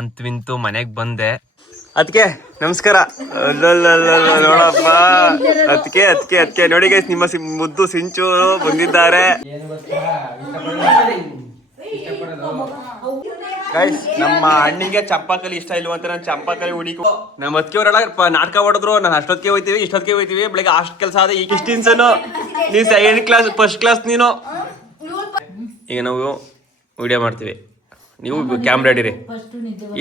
ಅಂತವಿಂತು ಮನೆಗೆ ಬಂದೆ. ಅದಕ್ಕೆ ನಮಸ್ಕಾರ. ನೋಡಪ್ಪ ಅದಕ್ಕೆ ನೋಡಿ ಗೈಸ್, ನಿಮ್ಮ ಮುದ್ದು ಸಿಂಚು ಬಂದಿದ್ದಾರೆ ಗೈಸ್. ನಮ್ಮ ಅಣ್ಣಿಗೆ ಚಂಪಾಕಲಿ ಇಷ್ಟ ಇಲ್ವಂತ ನಾನು ಚಂಪಾಕಲಿ ಹುಡಿಕು. ನಮ್ಮ ಅತ್ತಿಗೆಯವರೆಲ್ಲ ನಾಟಕ ಹೊಡೆದ್ರು. ನಾನು ಅಷ್ಟೊತ್ತಿಗೆ ಹೋಯ್ತೀವಿ ಇಷ್ಟೊತ್ತಿಗೆ ಹೋಯ್ತೀವಿ. ಬೆಳಗ್ಗೆ ಅಷ್ಟು ಕೆಲಸ ಆದ. ಈಗ ಇಷ್ಟು ದಿನ್ಸನು ನೀನು ಸೆಕೆಂಡ್ ಕ್ಲಾಸ್ ಫಸ್ಟ್ ಕ್ಲಾಸ್ ನೀನು. ಈಗ ನಾವು ವಿಡಿಯೋ ಮಾಡ್ತೀವಿ, ನೀವು ಕ್ಯಾಮ್ರಾ ಹಿಡೀರಿ.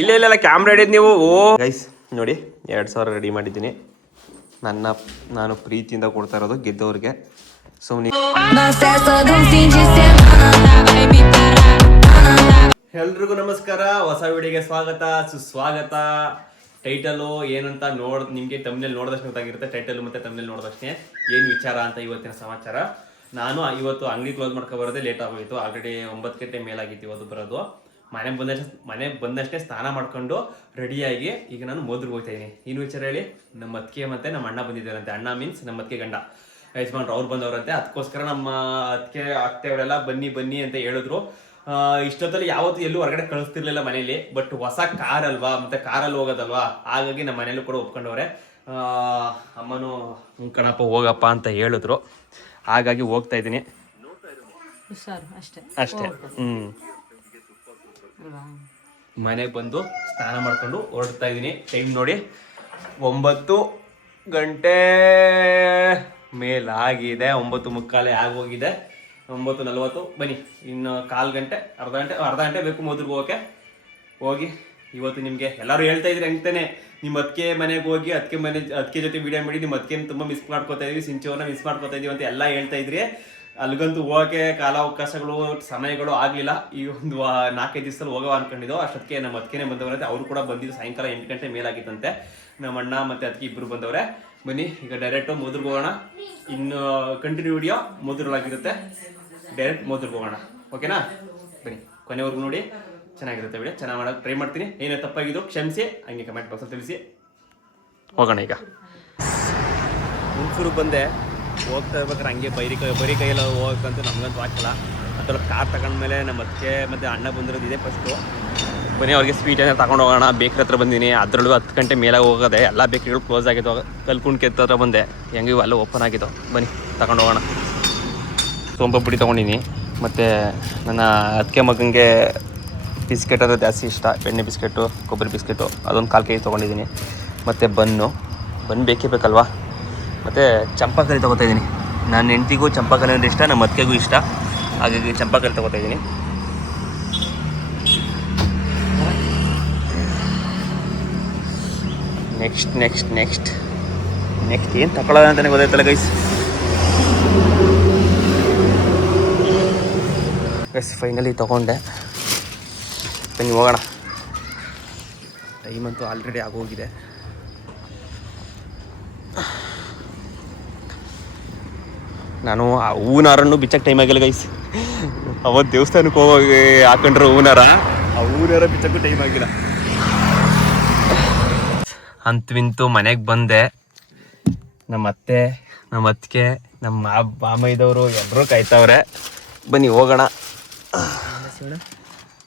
ಇಲ್ಲ ಕ್ಯಾಮ್ರಾ ಹಿಡಿದ್ ನೀವು. ಓ ಗೈಸ್ ನೋಡಿ 2000 ರೆಡಿ ಮಾಡಿದ್ದೀನಿ. ನಾನು ಪ್ರೀತಿಯಿಂದ ಕೊಡ್ತಾ ಇರೋದು ಗೆದ್ದವ್ರಿಗೆ. ಸುಮ್ಮನೆ ಎಲ್ರಿಗೂ ನಮಸ್ಕಾರ, ಹೊಸ ವಿಡಿಯೋಗೆ ಸ್ವಾಗತ ಸುಸ್ವಾಗತ. ಟೈಟಲು ಏನಂತ ನಿಮಗೆ ತಮ್ಮನೇಲಿ ನೋಡಿದಷ್ಟು ಗೊತ್ತಾಗಿರುತ್ತೆ. ಟೈಟಲ್ ಮತ್ತೆ ತಮ್ಮನೇಲಿ ನೋಡಿದಷ್ಟೇ ಏನು ವಿಚಾರ ಅಂತ ಇವತ್ತಿನ ಸಮಾಚಾರ. ನಾನು ಇವತ್ತು ಅಂಗಡಿ ಕ್ಲೋಸ್ ಮಾಡ್ಕೊ ಬರೋದೇ ಲೇಟ್ ಆಗೋಯಿತು. ಆಲ್ರೆಡಿ 9 ಗಂಟೆ ಮೇಲಾಗಿತ್ತು ಇವತ್ತು ಬರೋದು. ಮನೆ ಬಂದಷ್ಟೇ ಸ್ನಾನ ಮಾಡ್ಕೊಂಡು ರೆಡಿಯಾಗಿ ಈಗ ನಾನು ಮೋದ್ರಿಗೆ ಹೋಗ್ತಾ ಇದ್ದೀನಿ. ಏನು ವಿಚಾರ ಹೇಳಿ, ನಮ್ಮ ಅತ್ತಿಗೆ ಮತ್ತೆ ನಮ್ಮ ಅಣ್ಣ ಬಂದಿದ್ದಾರಂತೆ. ಅಣ್ಣ ಮೀನ್ಸ್ ನಮ್ಮ ಅತ್ತಿಗೆ ಗಂಡ ಯಜಮಾನ್ರು ಅವ್ರು ಬಂದವರಂತೆ. ಅದಕ್ಕೋಸ್ಕರ ನಮ್ಮ ಅತ್ತೆಯವರೆಲ್ಲ ಬನ್ನಿ ಅಂತ ಹೇಳಿದ್ರು. ಇಷ್ಟೊತ್ತಲ್ಲಿ ಯಾವತ್ತೂ ಎಲ್ಲೂ ಹೊರಗಡೆ ಕಳಿಸ್ತಿರ್ಲಿಲ್ಲ ಮನೇಲಿ. ಬಟ್ ಹೊಸ ಕಾರ್ ಅಲ್ವಾ, ಮತ್ತೆ ಕಾರಲ್ಲಿ ಹೋಗೋದಲ್ವಾ, ಹಾಗಾಗಿ ನಮ್ಮ ಮನೇಲೂ ಕೂಡ ಒಪ್ಕೊಂಡವ್ರೆ. ಅಮ್ಮನೂ ಕಣಪ್ಪ ಹೋಗಪ್ಪ ಅಂತ ಹೇಳಿದ್ರು. ಹಾಗಾಗಿ ಹೋಗ್ತಾ ಇದ್ದೀನಿ ಅಷ್ಟೇ. ಮನೆಗೆ ಬಂದು ಸ್ನಾನ ಮಾಡ್ಕೊಂಡು ಹೊರಡ್ತಾ ಇದ್ದೀನಿ. ಟೈಮ್ ನೋಡಿ 9 ಗಂಟೆ ಮೇಲಾಗಿದೆ. 9:45 ಆಗೋಗಿದೆ. 9:40. ಬನ್ನಿ, ಇನ್ನು ಅರ್ಧ ಗಂಟೆ ಬೇಕು ಮೋದ್ರಿಗೆ ಹೋಗಿ. ಇವತ್ತು ನಿಮಗೆ ಎಲ್ಲರೂ ಹೇಳ್ತಾ ಇದ್ರಿ ಹಂಗ್ತಾನೆ, ನಿಮ್ಮ ಅತ್ತಿಗೆ ಮನೆಗೆ ಹೋಗಿ ಅತ್ತಿಗೆ ಜೊತೆ ವಿಡಿಯೋ ಮಾಡಿ ನಿಮ್ಮ ಅತ್ತಿಗೆನ ತುಂಬ ಮಿಸ್ ಮಾಡ್ಕೋತಾ ಇದೀವಿ, ಸಿಂಚೋನ ಮಿಸ್ ಮಾಡ್ಕೋತಾ ಇದೀವಿ ಅಂತ ಎಲ್ಲ ಹೇಳ್ತಾ ಇದ್ರಿ. ಅಲ್ಲಿಗಂತೂ ಹೋಗೋಕ್ಕೆ ಕಾಲಾವಕಾಶಗಳು ಸಮಯಗಳು ಆಗಲಿಲ್ಲ. ಈ ಒಂದು 4-5 ದಿವಸದಲ್ಲಿ ಹೋಗೋ ಅನ್ಕೊಂಡಿದ್ದೋ ಅಷ್ಟೊತ್ತಿಗೆ ನಮ್ಮ ಅತ್ತಿಗೆನೇ ಬಂದವರಂತೆ. ಅವರು ಕೂಡ ಬಂದಿದ್ದು ಸಾಯಂಕಾಲ 8 ಗಂಟೆ ಮೇಲಾಗಿತ್ತಂತೆ. ನಮ್ಮ ಅಣ್ಣ ಮತ್ತು ಅತ್ತಿಗೆ ಇಬ್ಬರು ಬಂದವ್ರೆ. ಬನ್ನಿ ಈಗ ಡೈರೆಕ್ಟು ಮೋದ್ರಿಗೆ ಹೋಗೋಣ. ಇನ್ನು ಕಂಟಿನ್ಯೂ ವಿಡಿಯೋ ಮೋದ್ರೊಳಗಿರುತ್ತೆ. ಡೈರೆಕ್ಟ್ ಮೋದ್ರಿಗೆ ಹೋಗೋಣ, ಓಕೆನಾ? ಬನ್ನಿ ಕೊನೆವರೆಗೂ ನೋಡಿ, ಚೆನ್ನಾಗಿರುತ್ತೆ ವಿಡಿಯೋ. ಚೆನ್ನಾಗಿ ಮಾಡೋಕ್ಕೆ ಟ್ರೈ ಮಾಡ್ತೀನಿ. ಏನೇ ತಪ್ಪಾಗಿದ್ರು ಕ್ಷಮಿಸಿ, ಹಂಗೆ ಕಮೆಂಟ್ ಬಾಕ್ಸಲ್ಲಿ ತಿಳಿಸಿ. ಹೋಗೋಣ. ಈಗ ಹುಣಸೂರಿಗೆ ಬಂದೆ. ಹೋಗ್ತಾ ಇರ್ಬೇಕಾದ್ರೆ ಹಂಗೆ ಬರೀ ಕೈಯೆಲ್ಲ ಹೋಗಕ್ಕಂತೂ ನಮಗಂತೂ ಆಗ್ತಿಲ್ಲ. ಅದರ ಕಾರ್ ತಗೊಂಡ್ಮೇಲೆ ನಮ್ಮ ಅತ್ತಿಗೆ ಮತ್ತು ಅಣ್ಣ ಬಂದಿರೋದು ಇದೆ ಫಸ್ಟು. ಬನ್ನಿ ಅವ್ರಿಗೆ ಸ್ವೀಟ್ ಏನಾರು ತಗೊಂಡು ಹೋಗೋಣ. ಬೇಕ್ರಿ ಹತ್ರ ಬಂದಿನಿ. ಅದರಲ್ಲೂ 10 ಗಂಟೆ ಮೇಲಾಗಿ ಹೋಗೋದೆ. ಎಲ್ಲ ಬೇಕ್ರಿಗಳು ಕ್ಲೋಸ್ ಆಗಿದ್ದವು. ಕಲ್ಕುಂಡ್ಕೆ ಹತ್ರ ಬಂದೆ, ಹೆಂಗೆ ಅಲ್ಲೂ ಓಪನ್ ಆಗಿದ್ದವು. ಬನ್ನಿ ತಗೊಂಡು ಹೋಗೋಣ. ಸೋಂಪಾಪುಡಿ ತೊಗೊಂಡಿನಿ. ಮತ್ತು ನನ್ನ ಅತ್ತಿಗೆ ಮಗನಿಗೆ ಬಿಸ್ಕೆಟ್ ಅಂದರೆ ಜಾಸ್ತಿ ಇಷ್ಟ. ಬೆಣ್ಣೆ ಬಿಸ್ಕೆಟು, ಕೊಬ್ಬರಿ ಬಿಸ್ಕೆಟು, ಅದೊಂದು 4 kg ತೊಗೊಂಡಿದ್ದೀನಿ. ಮತ್ತು ಬನ್ನು ಬೇಕೇ ಬೇಕಲ್ವಾ. ಮತ್ತು ಚಂಪಾಕಲಿ ತೊಗೋತಾ ಇದ್ದೀನಿ. ನನ್ನ ಹೆಂಡ್ತಿಗೂ ಚಂಪಾಕಲಿ ಅಂದರೆ ಇಷ್ಟ, ನಮ್ಮ ಅತ್ತಿಗೆಗೂ ಇಷ್ಟ. ಹಾಗಾಗಿ ಚಂಪಾಕಲಿ ತೊಗೋತಾ ಇದ್ದೀನಿ. ನೆಕ್ಸ್ಟ್ ಏನು ತಗೊಳ್ಳೋದು ಅಂತಲೇ ಗೊತ್ತಾಯ್ತಲ್ಲ ಗೈಸ್. ಫೈನಲಿ ತೊಗೊಂಡೆ. ಬನ್ನಿ ಹೋಗೋಣ. ಟೈಮ್ ಅಂತೂ ಆಲ್ರೆಡಿ ಆಗೋಗಿದೆ. ನಾನು ಆ ಹೂನಾರನ್ನು ಬಿಚ್ಚಕ್ಕೆ ಟೈಮ್ ಆಗಿಲ್ಲ ಗೈಸ್. ಅವತ್ತು ದೇವಸ್ಥಾನಕ್ಕೆ ಹೋಗಿ ಹಾಕೊಂಡ್ರೆ ಹೂನಾರ, ಆ ಹೂನಾರ ಬಿಚ್ಚಕ್ಕೂ ಟೈಮ್ ಆಗಿಲ್ಲ. ಅಂತವಿಂತು ಮನೆಗೆ ಬಂದೆ. ನಮ್ಮ ಅತ್ತಿಗೆ, ನಮ್ಮ ಬಾಮೈದವರು ಎಲ್ಲರೂ ಕಾಯ್ತವ್ರೆ. ಬನ್ನಿ ಹೋಗೋಣ.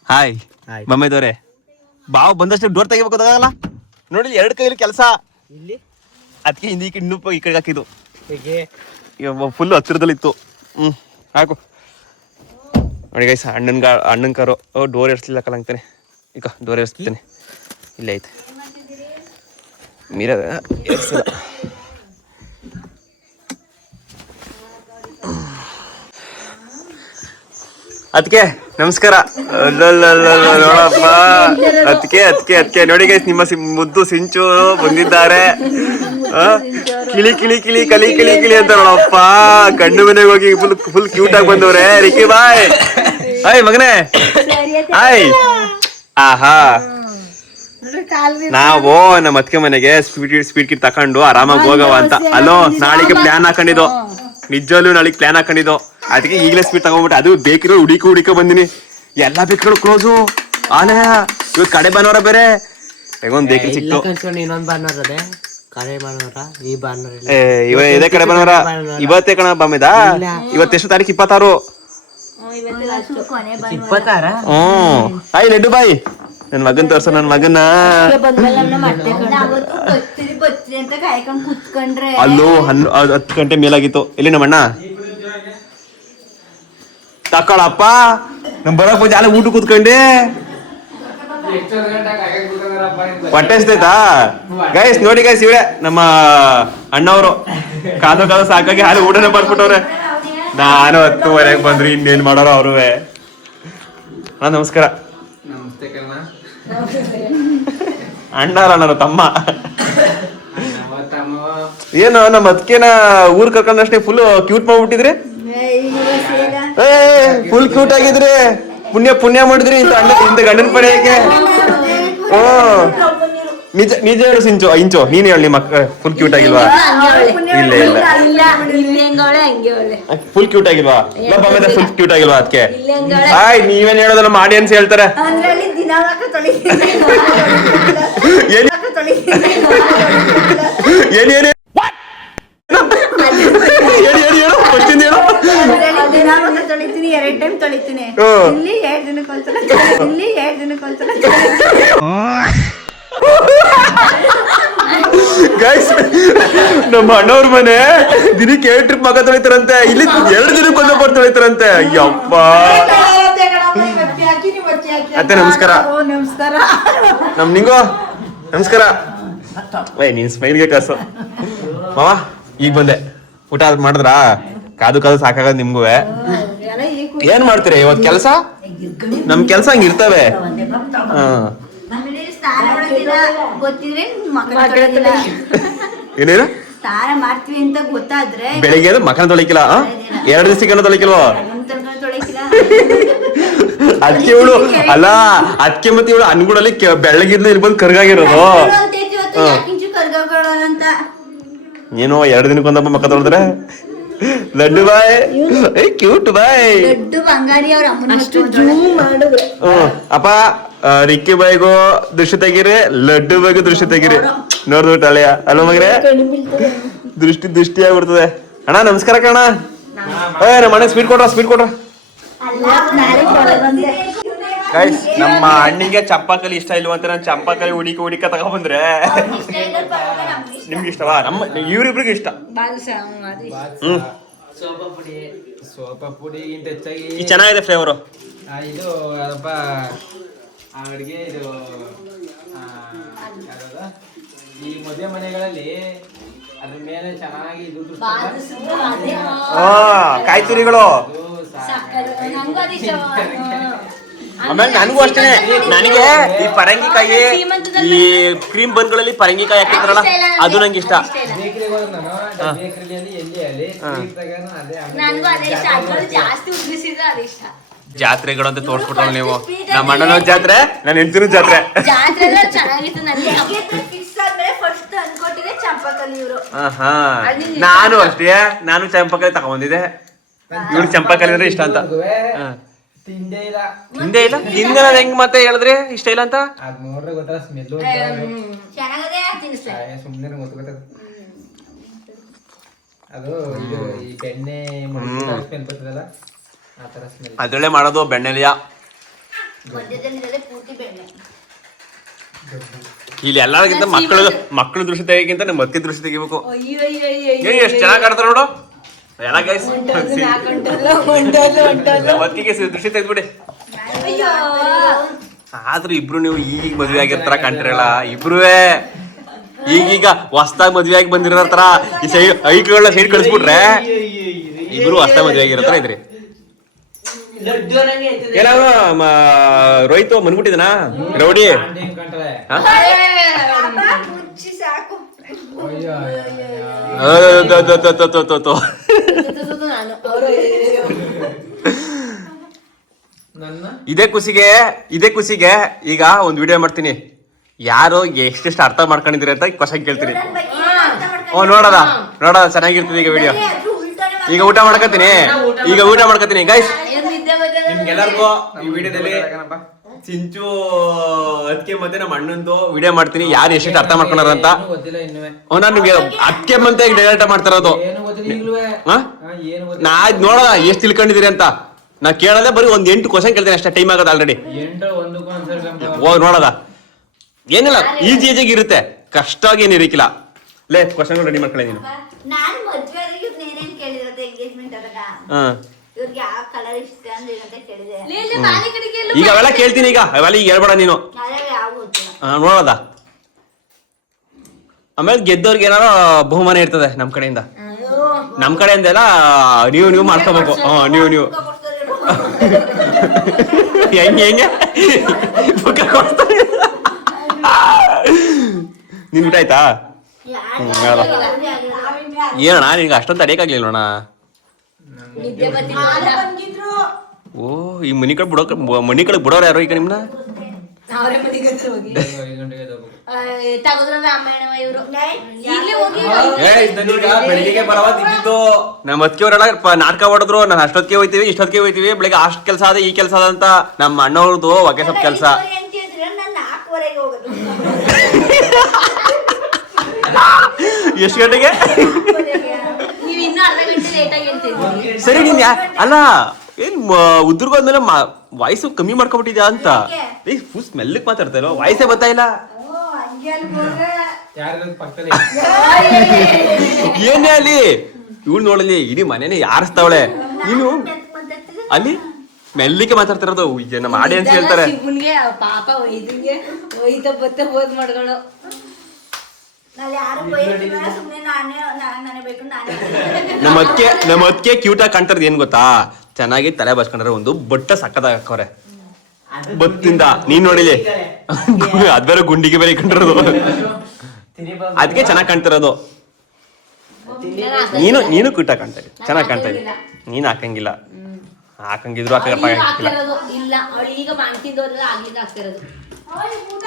ಹಾಯ್ ಬಾಮೈದವ್ರೆ, ಬಾವು ಬಂದಷ್ಟು ಡೋರ್ ತೆಗಿಬೇಕಾಗಲ್ಲ ನೋಡಿ. 2 ಕೈಲಿ ಕೆಲಸ ಇಲ್ಲಿ. ಅದಕ್ಕೆ ಹಿಂದಿ ಇನ್ನೂ ಈ ಕಡೆಗೆ ಹಾಕಿದ್ದು ಫುಲ್ ಹತ್ತಿರದಲ್ಲಿತ್ತು. ಹಾಕು ನೋಡಿ ಗೈಸ್. ಅಣ್ಣನ ಕಾರು. ಡೋರ್ ಏರ್ಸ್ಲಿಲ್ಲ ಕಲಂಗ್ತಾನೆ. ಈಗ ಡೋರ್ ಏರ್ಸ್ತೀನಿ. ಇಲ್ಲೇ ಐತೆ ಮೀರದ ಏರ್ಸಿಲ್ಲ. ಅದಕ್ಕೆ ನಮಸ್ಕಾರ. ನೋಡಪ್ಪ ಅದಕ್ಕೆ ನೋಡಿ ಗೈಸ್, ನಿಮ್ಮ ಮುದ್ದು ಸಿಂಚು ಬಂದಿದ್ದಾರೆ. ಕಿಳಿ ಅಂತ ನೋಡಪ್ಪ. ಗಂಡು ಮನೆಗೆ ಹೋಗಿ ಫುಲ್ ಕ್ಯೂಟ್ ಆಗಿ ಬಂದವ್ರೆ. ರಿಕ್ಕಿ ಬಾಯ್. ಹಾಯ್ ಮಗನೇ, ಹಾಯ್. ಆಹಾ, ನಾವು ನಮ್ಮ ಅತ್ತಿಗೆ ಮನೆಗೆ ಸ್ಪೀಡ್ ಕಿಟ್ ತಕೊಂಡು ಆರಾಮಾಗಿ ಹೋಗವ ಅಂತ. ಅಲ್ಲೋ ನಾಳೆಗೆ ಪ್ಲಾನ್ ಹಾಕೊಂಡಿದ್ದು, ನಿಜಲ್ಲೂ ನಾಳೆಗೆ ಪ್ಲಾನ್ ಹಾಕೊಂಡಿದ್ದು. ಅದಕ್ಕೆ ಈಗಲೇ ಸ್ಪೀಡ್ ತಗೊಂಡ್ಬಿಟ್ಟೆ. ಅದು ಬೇಕಿರೋ ಹುಡಿಕ ಬಂದಿನಿ. ಎಲ್ಲ ಬೇಕಿರೋ ಕ್ಲೋಸು. ಆಲಯ ಇವತ್ತು ಕಡೆ ಭಾನುವಾರ ಬೇರೆ. ಹೇಗೊಂದು ಬೇಕರಿ ಸಿಕ್ತು. ಇದೇ ಕಡೆ ಭಾನುವಾರ ಇವತ್ತೇ ಕಣ ಬಾಮಿದ. ಇವತ್ತೆಷ್ಟು ತಾರೀಕು? 26. ಹಾಯ್ ಲಡ್ಡು ಬಾಯಿ. ನನ್ ಮಗನ್ ತೋರ್ಸ ನನ್ ಮಗನ. ಅಲ್ಲೂ 10 ಗಂಟೆ ಮೇಲಾಗಿತ್ತು. ಎಲ್ಲಿ ನಮ್ಮಣ್ಣ ತಕೊಳಪ್ಪ ನಮ್ ಬರಕ್ ಮುಂಚೆ ಅಲ್ಲ ಊಟ ಕೂತ್ಕೊಂಡೆ ಹೊಟ್ಟೆ ಎಸ್ತೈತಾ ಗೈಸ್. ನೋಡಿ ಗೈಸ್ ಇವಳೆ ನಮ್ಮ ಅಣ್ಣವರು ಕಾದು ಸಾಕಾಗಿ ಹಾಲು ಊಟನೇ ಮಾಡ್ಬಿಟ್ಟವ್ರೆ. ನಾನು 10:30 ಬಂದ್ರಿ ಇನ್ನೇನ್ ಮಾಡೋರು ಅವ್ರುವೆ. ನಮಸ್ಕಾರ. ಅಣ್ಣಾರ ತಮ್ಮ ಏನು ನಮ್ಮ ಅದಕ್ಕೇನ ಊರ್ ಕರ್ಕೊಂಡಷ್ಟೇ ಫುಲ್ ಕ್ಯೂಟ್ ಮಾಡ್ಬಿಟ್ಟಿದ್ರಿ. ಫುಲ್ ಕ್ಯೂಟ್ ಆಗಿದ್ರಿ. ಪುಣ್ಯ ಮಾಡಿದ್ರಿ ಇಂತ ಗಂಡನ ಪಡೆಯಕ್ಕೆ. ನಿಜ ಹೇಳು ಇಂಚು ನೀನ್ ಹೇಳಿ ನಿಮ್ಮ ಫುಲ್ ಕ್ಯೂಟ್ ಆಗಿಲ್ವಾ? ಇಲ್ಲ ಫುಲ್ ಕ್ಯೂಟ್ ಆಗಿಲ್ವಾ? ಫುಲ್ ಕ್ಯೂಟ್ ಆಗಿಲ್ವಾ? ಅದಕ್ಕೆ ನೀವೇನ್ ಹೇಳೋದು ನಮ್ಮ ಆಡಿಯನ್ಸ್ ಹೇಳ್ತಾರೆ. ಏನೇನು ತೊಳಿತೀನಿ 2 ಟೈಮ್ ತೊಳಿತೀನಿ. ಇಲ್ಲಿ 2 ದಿನಕ್ಕೊಂದ್ಸಲ ಇಲ್ಲಿ 2 ದಿನಕ್ಕೊಂದ್ಸಲ. ಗೈಸ್ ನಮ್ಮ ಅಣ್ಣವ್ರ ಮನೆ ದಿನಕ್ಕೆ 2 ಟ್ರಿಪ್ ಮಗ ತೊಳಿತಾರಂತೆ. ಇಲ್ಲಿ 2 ದಿನಕ್ಕೊಂದು ಬರ್ ತೊಳಿತಾರಂತೆ. ಯಪ್ಪ ಅತ್ತೆ ನಮಸ್ಕಾರ. ನಮ್ ನಿಂಗೋ ನಮಸ್ಕಾರ. ನೀನ್ ಸ್ಮೈಲ್ಗೆ ಕಾಸು ಮಾವ. ಈಗ ಬಂದೆ. ಊಟ ಮಾಡಿದ್ರಾ? ಕಾದು ಸಾಕಾಗದ ನಿಮ್ಗೂ. ಏನ್ ಮಾಡ್ತೀರಿ ಇವತ್ ಕೆಲ್ಸ? ನಮ್ ಕೆಲ್ಸ ಹಂಗ ಇರ್ತವೆ. ಏನೇನು ಸ್ನಾನ ಮಾಡ್ತೀವಿ ಅಂತ ಗೊತ್ತಾದ್ರೆ ಬೆಳಿಗ್ಗೆ ಮಕನ ತೊಳಿಕಿಲ್ಲ. 2 ದಿವಸಕ್ಕೆ ತೊಳಿಕಿಲ್ವ? ಅದಕ್ಕೆ ಇವಳು ಅಲ್ಲ ಅದಕ್ಕೆ ಮತ್ತೆ ಇವಳು ಅನ್ಗುಡಲ್ಲಿ ಬೆಳ್ಳಗಿರ್ನ ಇಲ್ಲಿ ಬಂದು ಕರ್ಗಾಗಿರೋದು. ಏನೋ 2 ದಿನಕ್ಕೊಂದಪ್ಪ ಮಕ್ಕ ತೊಳೆದ್ರೆ ಲಡ್ಡು ಬಾಯ್ ಕ್ಯೂಟ್ ಬಾಯ್. ಅಪ್ಪ ರಿಕ್ಕಿ ಬಾಯ್ಗೂ ದೃಷ್ಟಿ ತೆಗೀರಿ, ಲಡ್ಡು ಬಾಯ್ಗೂ ದೃಷ್ಟಿ ತೆಗೀರಿ. ನೋಡ್ದು ಅಳೆಯ ಅಲ್ವ ಮಗ್ರೆ? ದೃಷ್ಟಿ ಆಗ್ಬಿಡ್ತದೆ. ಅಣ್ಣ ನಮಸ್ಕಾರ ಕಣ. ನಮ್ಮ ಅಣ್ಣ ಸ್ವೀಟ್ ಕೊಡ್ರ. ಗೈಸ್ ನಮ್ಮ ಅಣ್ಣಿಗೆ ಚಂಪಾಕಲಿ ಇಷ್ಟ ಇಲ್ವಂತ ನಾನು ಚಂಪಾಕಲಿ ಹುಡಿಕ ತಗೊಂಡ್ಬಂದ್ರೆ ನಿಮ್ಗೆ ಇಷ್ಟವಾ? ನಮ್ಮ ಇವ್ರಿಬ್ರಿಗೆ ಇಷ್ಟ. ಸೋಪ ಪುಡಿಗಿಂತ ಹೆಚ್ಚಾಗಿ ಚೆನ್ನಾಗಿದೆ ಫ್ಲೇವರು. ಇದು ಅದಪ್ಪ ಅಂಗಡಿಗೆ ಇದು ಈ ಮದುವೆ ಮನೆಗಳಲ್ಲಿ ಅದ್ರ ಮೇಲೆ ಚೆನ್ನಾಗಿ ಇದು ಕಾಯಿ ತುರಿಗಳು. ಆಮೇಲೆ ನನಗೂ ಅಷ್ಟೇ. ನನಗೆ ಈ ಪರಂಗಿಕಾಯಿ ಈ ಕ್ರೀಮ್ ಬನ್ಗಳಲ್ಲಿ ಪರಂಗಿಕಾಯಿ ಹಾಕಿರ್ತಾರಲ್ಲ ಅದು ನಂಗೆ ಇಷ್ಟ. ಜಾತ್ರೆಗಳು ಅಂತ ತೋರ್ಸ್ಬಿಟ್ರಲ್ಲ ನೀವು. ನಮ್ಮ ಅಣ್ಣನ ಜಾತ್ರೆ, ನನ್ನ ಹೆಂಡತಿನ ಜಾತ್ರೆ. ನಾನು ಅಷ್ಟೇ. ನಾನು ಚಂಪಕಲಿ ತಗೊಂಡಿದ್ದೆ. ಇವ್ರಿಗೆ ಚಂಪಕಲಿ ಅಂದ್ರೆ ಇಷ್ಟ ಅಂತ. ತಿಂದೇ ಇಲ್ಲ ಹೆಂಗ್ ಮತ್ತೆ ಹೇಳಿದ್ರಿ ಇಷ್ಟ ಇಲ್ಲ ಅಂತ? ಅದ್ ನೋಡ್ರೆ ಗೊತ್ತಾ ಸ್ಮೆಲ್ ಅದು ಇದು ಈ ಬೆಣ್ಣೆ ಸ್ಮೆಲ್ ಬರ್ತದಲ್ಲ ಆ ತರ ಸ್ಮೆಲ್. ಅದ್ರಲ್ಲೇ ಮಾಡೋದು ಬೆಣ್ಣೆಲಿಯ. ಇಲ್ಲಿ ಎಲ್ಲರಿಗಿಂತ ಮಕ್ಕಳು ದೃಷ್ಟಿ ತೆಗಿಯಕ್ಕಿಂತ ನಮ್ಮ ಮತ್ತಿ ದೃಷ್ಟಿ ತೆಗಿಬೇಕು. ಎಷ್ಟು ಚೆನ್ನಾಗಿ ಆಡ್ತಾರ ನೋಡು ಎಲ್ಲ ಗೈಸ್. ಮತ್ತಿಗೆ ದೃಷ್ಟಿ ತೆಗ್ದ್ಬಿಡಿ. ಆದ್ರೂ ಇಬ್ರು ನೀವು ಈಗ ಮದ್ವೆ ಆಗಿರ್ತಾರ ಕಂಟ್ರಲ್ಲ ಇಬ್ರುವೆ. ಈಗೀಗ ಹೊಸ್ದಾಗಿ ಮದ್ವೆ ಆಗಿ ಬಂದಿರೋತರ ಈ ಐಕ್ಗಳನ್ನ ಸೈಡ್ ಕಳಿಸ್ಬಿಟ್ರೆ ಇಬ್ರು ಹೊಸ್ದಾಗಿ ಮದ್ವೆ ಆಗಿರತ್ತಾರ ಇದ್ರಿ. ಏನಾದ್ರು ರೋಹಿತ್ ಬಂದ್ಬಿಟ್ಟಿದನಾ ರೌಡಿ? ಇದೇ ಖುಷಿಗೆ ಈಗ ಒಂದ್ ವಿಡಿಯೋ ಮಾಡ್ತೀನಿ. ಯಾರು ಎಷ್ಟೆಷ್ಟು ಅರ್ಥ ಮಾಡ್ಕೊಂಡಿದ್ರಿ ಅಂತ ಕ್ವಶನ್ ಕೇಳ್ತೀನಿ. ನೋಡೋದ ಚೆನ್ನಾಗಿರ್ತದೆ ಈಗ ವಿಡಿಯೋ. ಈಗ ಊಟ ಮಾಡ್ಕತೀನಿ ಗೈಸ್. ನಿಮ್ಗೆಲ್ಲರಿಗೂ ಈ ವಿಡಿಯೋದಲ್ಲಿ ಚಿಂಚು ಅದಕ್ಕೆ ಮತ್ತೆ ನಮ್ಮ ಅಣ್ಣಂದು ವಿಡಿಯೋ ಮಾಡ್ತೀನಿ. ಯಾರು ಎಷ್ಟು ಅರ್ಥ ಮಾಡ್ಕೊಂಡಾರ ಅಂತ. ನಾನು ನಿಮ್ಗೆ ಅದಕ್ಕೆ ಮತ್ತೆ ಡೈರೆಕ್ಟ್ ಮಾಡ್ತಾರದು. ನಾ ನೋಡೋಣ ಎಷ್ಟು ತಿಳ್ಕೊಂಡಿದೀರಿ ಅಂತ. ನಾ ಕೇಳಲ್ಲ, ಬರೀ ಒಂದ್ 8 ಕ್ವಶನ್ ಕೇಳ್ತೇನೆ ಅಷ್ಟೇ, ಟೈಮ್ ಆಗೋದು ಆಲ್ರೆಡಿ. 8 ಒಂದಕ್ಕೂ ಆನ್ಸರ್ ಹೋಗಿ ನೋಡೋದ. ಏನಿಲ್ಲ, ಈಜಿಯಾಗಿ ಇರುತ್ತೆ, ಕಷ್ಟವಾಗಿ ಏನು ಇರಕ್ಕಿಲ್ಲ. ಲೇ ಕ್ವಶನ್ಗಳು ರೆಡಿ ಮಾಡ್ಕೊಳ್ಳಿ ನೀನು. ನಾನು ಮದ್ವೆ ಏನೇನ್ ಕೇಳಿರೋದು ಎಂಗೇಜ್ಮೆಂಟ್ ಆದಾಗ ಇವ್ರಿಗೆ ಯಾವ ಕಲರ್ ಇಷ್ಟ ಅಂತ ಕೇಳಿದೆ. ಈಗ ಅವೆಲ್ಲ ಕೇಳ್ತೀನಿ, ಈಗ ಅವೆಲ್ಲ ಈಗ ಹೇಳ್ಬೇಡ ನೀನು. ಯಾವ ಗೊತ್ತಿಲ್ಲ. ನೋಡೋದ. ಆಮೇಲೆ ಗೆದ್ದವ್ರಿಗೆ ಏನಾರ ಬಹುಮಾನ ಇರ್ತದೆ ನಮ್ ಕಡೆಯಿಂದ. ನಮ್ ಕಡೆಯಿಂದ ಎಲ್ಲ ನೀವು ಮಾಡ್ಕೋಬೇಕು. ನೀವು ಹೆಂಗೆ ನಿನ್ ಊಟ ಆಯ್ತಾ? ಏನಣ್ಣ ನಿನ್ಗೆ ಅಷ್ಟೊಂದು ತಡೆಯಕ್ಕಾಗ್ಲಿಲ್ಲಣ್ಣ. ಓ, ಈ ಮನಿ ಕಡೆ ಬಿಡೋರು ಯಾರು ಈಗ ನಿಮ್ನ? ಬೆಳಿಗ್ಗೆ ಬರವತ್ತಿದ್ದು ನಮ್ಮ ಅತ್ತಿಗೆಯವರೆಲ್ಲ ನಾಟಕ ಹೊಡೆದ್ರು. ನಾನು ಅಷ್ಟೊತ್ತಿಗೆ ಹೋಯ್ತೀವಿ, ಇಷ್ಟೊತ್ತಿಗೆ ಹೋಯ್ತೀವಿ, ಬೆಳಿಗ್ಗೆ ಅಷ್ಟ್ ಕೆಲಸ ಅದ ಈ ಕೆಲಸ ಅದ ಅಂತ. ನಮ್ಮ ಅಣ್ಣವ್ರದ್ದು ಹೊಗೆ ಸ್ವಲ್ಪ ಕೆಲಸ. ಎಷ್ಟು ಗಂಟೆಗೆ? ಸರಿ, ನೀನ್ ಅಲ್ಲ ಏನ್ ಉದ್ರಗ ಹೋದ್ಮೇಲೆ ವಾಯ್ಸು ಕಮ್ಮಿ ಮಾಡ್ಕೊಬಿಟ್ಟಿದ್ಯಾ ಅಂತ. ಫುಲ್ ಸ್ಮೆಲ್ಕ್ ಮಾತಾಡ್ತಾ ಇಲ್ವ? ವಾಯ್ಸೇ ಬರ್ತಾ ಇಲ್ಲ. ಏನೇ ಅಲ್ಲಿ ಇವಳು ನೋಡಲಿ, ಇಡೀ ಮನೇನೆ ಯಾರಿಸ್ತಾವಳೆ. ನೀನು ಅಲ್ಲಿ ಮೆಲ್ಲಿಗೆ ಮಾತಾಡ್ತಿರೋದು. ನಮ್ಮ ಆಡಿಯನ್ಸ್ ಹೇಳ್ತಾರೆ ಪಾಪ ನಮ್ಮ ಅತ್ತಿಗೆ ಕ್ಯೂಟ್ ಆಗಿ ಕಾಣ್ತಾರದು ಏನ್ ಗೊತ್ತಾ? ಚೆನ್ನಾಗಿ ತಲೆ ಬಸ್ಕೊಂಡ್ರೆ ಒಂದು ಬಟ್ಟ ಸಕ್ಕದಾಗ ಹಾಕವ್ರೆ ಬತ್ತಿಂದ. ನೀನ್ ನೋಡಿಲಿ, ಅದ್ ಬೇರೆ ಗುಂಡಿಗೆ ಬೇರೆ ಕಂಡಿರೋದು, ಅದಕ್ಕೆ ಚೆನ್ನಾಗಿ ಕಾಣ್ತಿರೋದು. ನೀನು ಕ್ಯೂಟ್ ಆಗಿ ಕಾಣ್ತಾ ಇದ್ದಿ, ಚೆನ್ನಾಗಿ ಕಾಣ್ತಾ ಇದ್ದಿ. ನೀನ್ ಹಾಕಂಗಿಲ್ಲ, ಹಾಕಂಗಿದ್ರು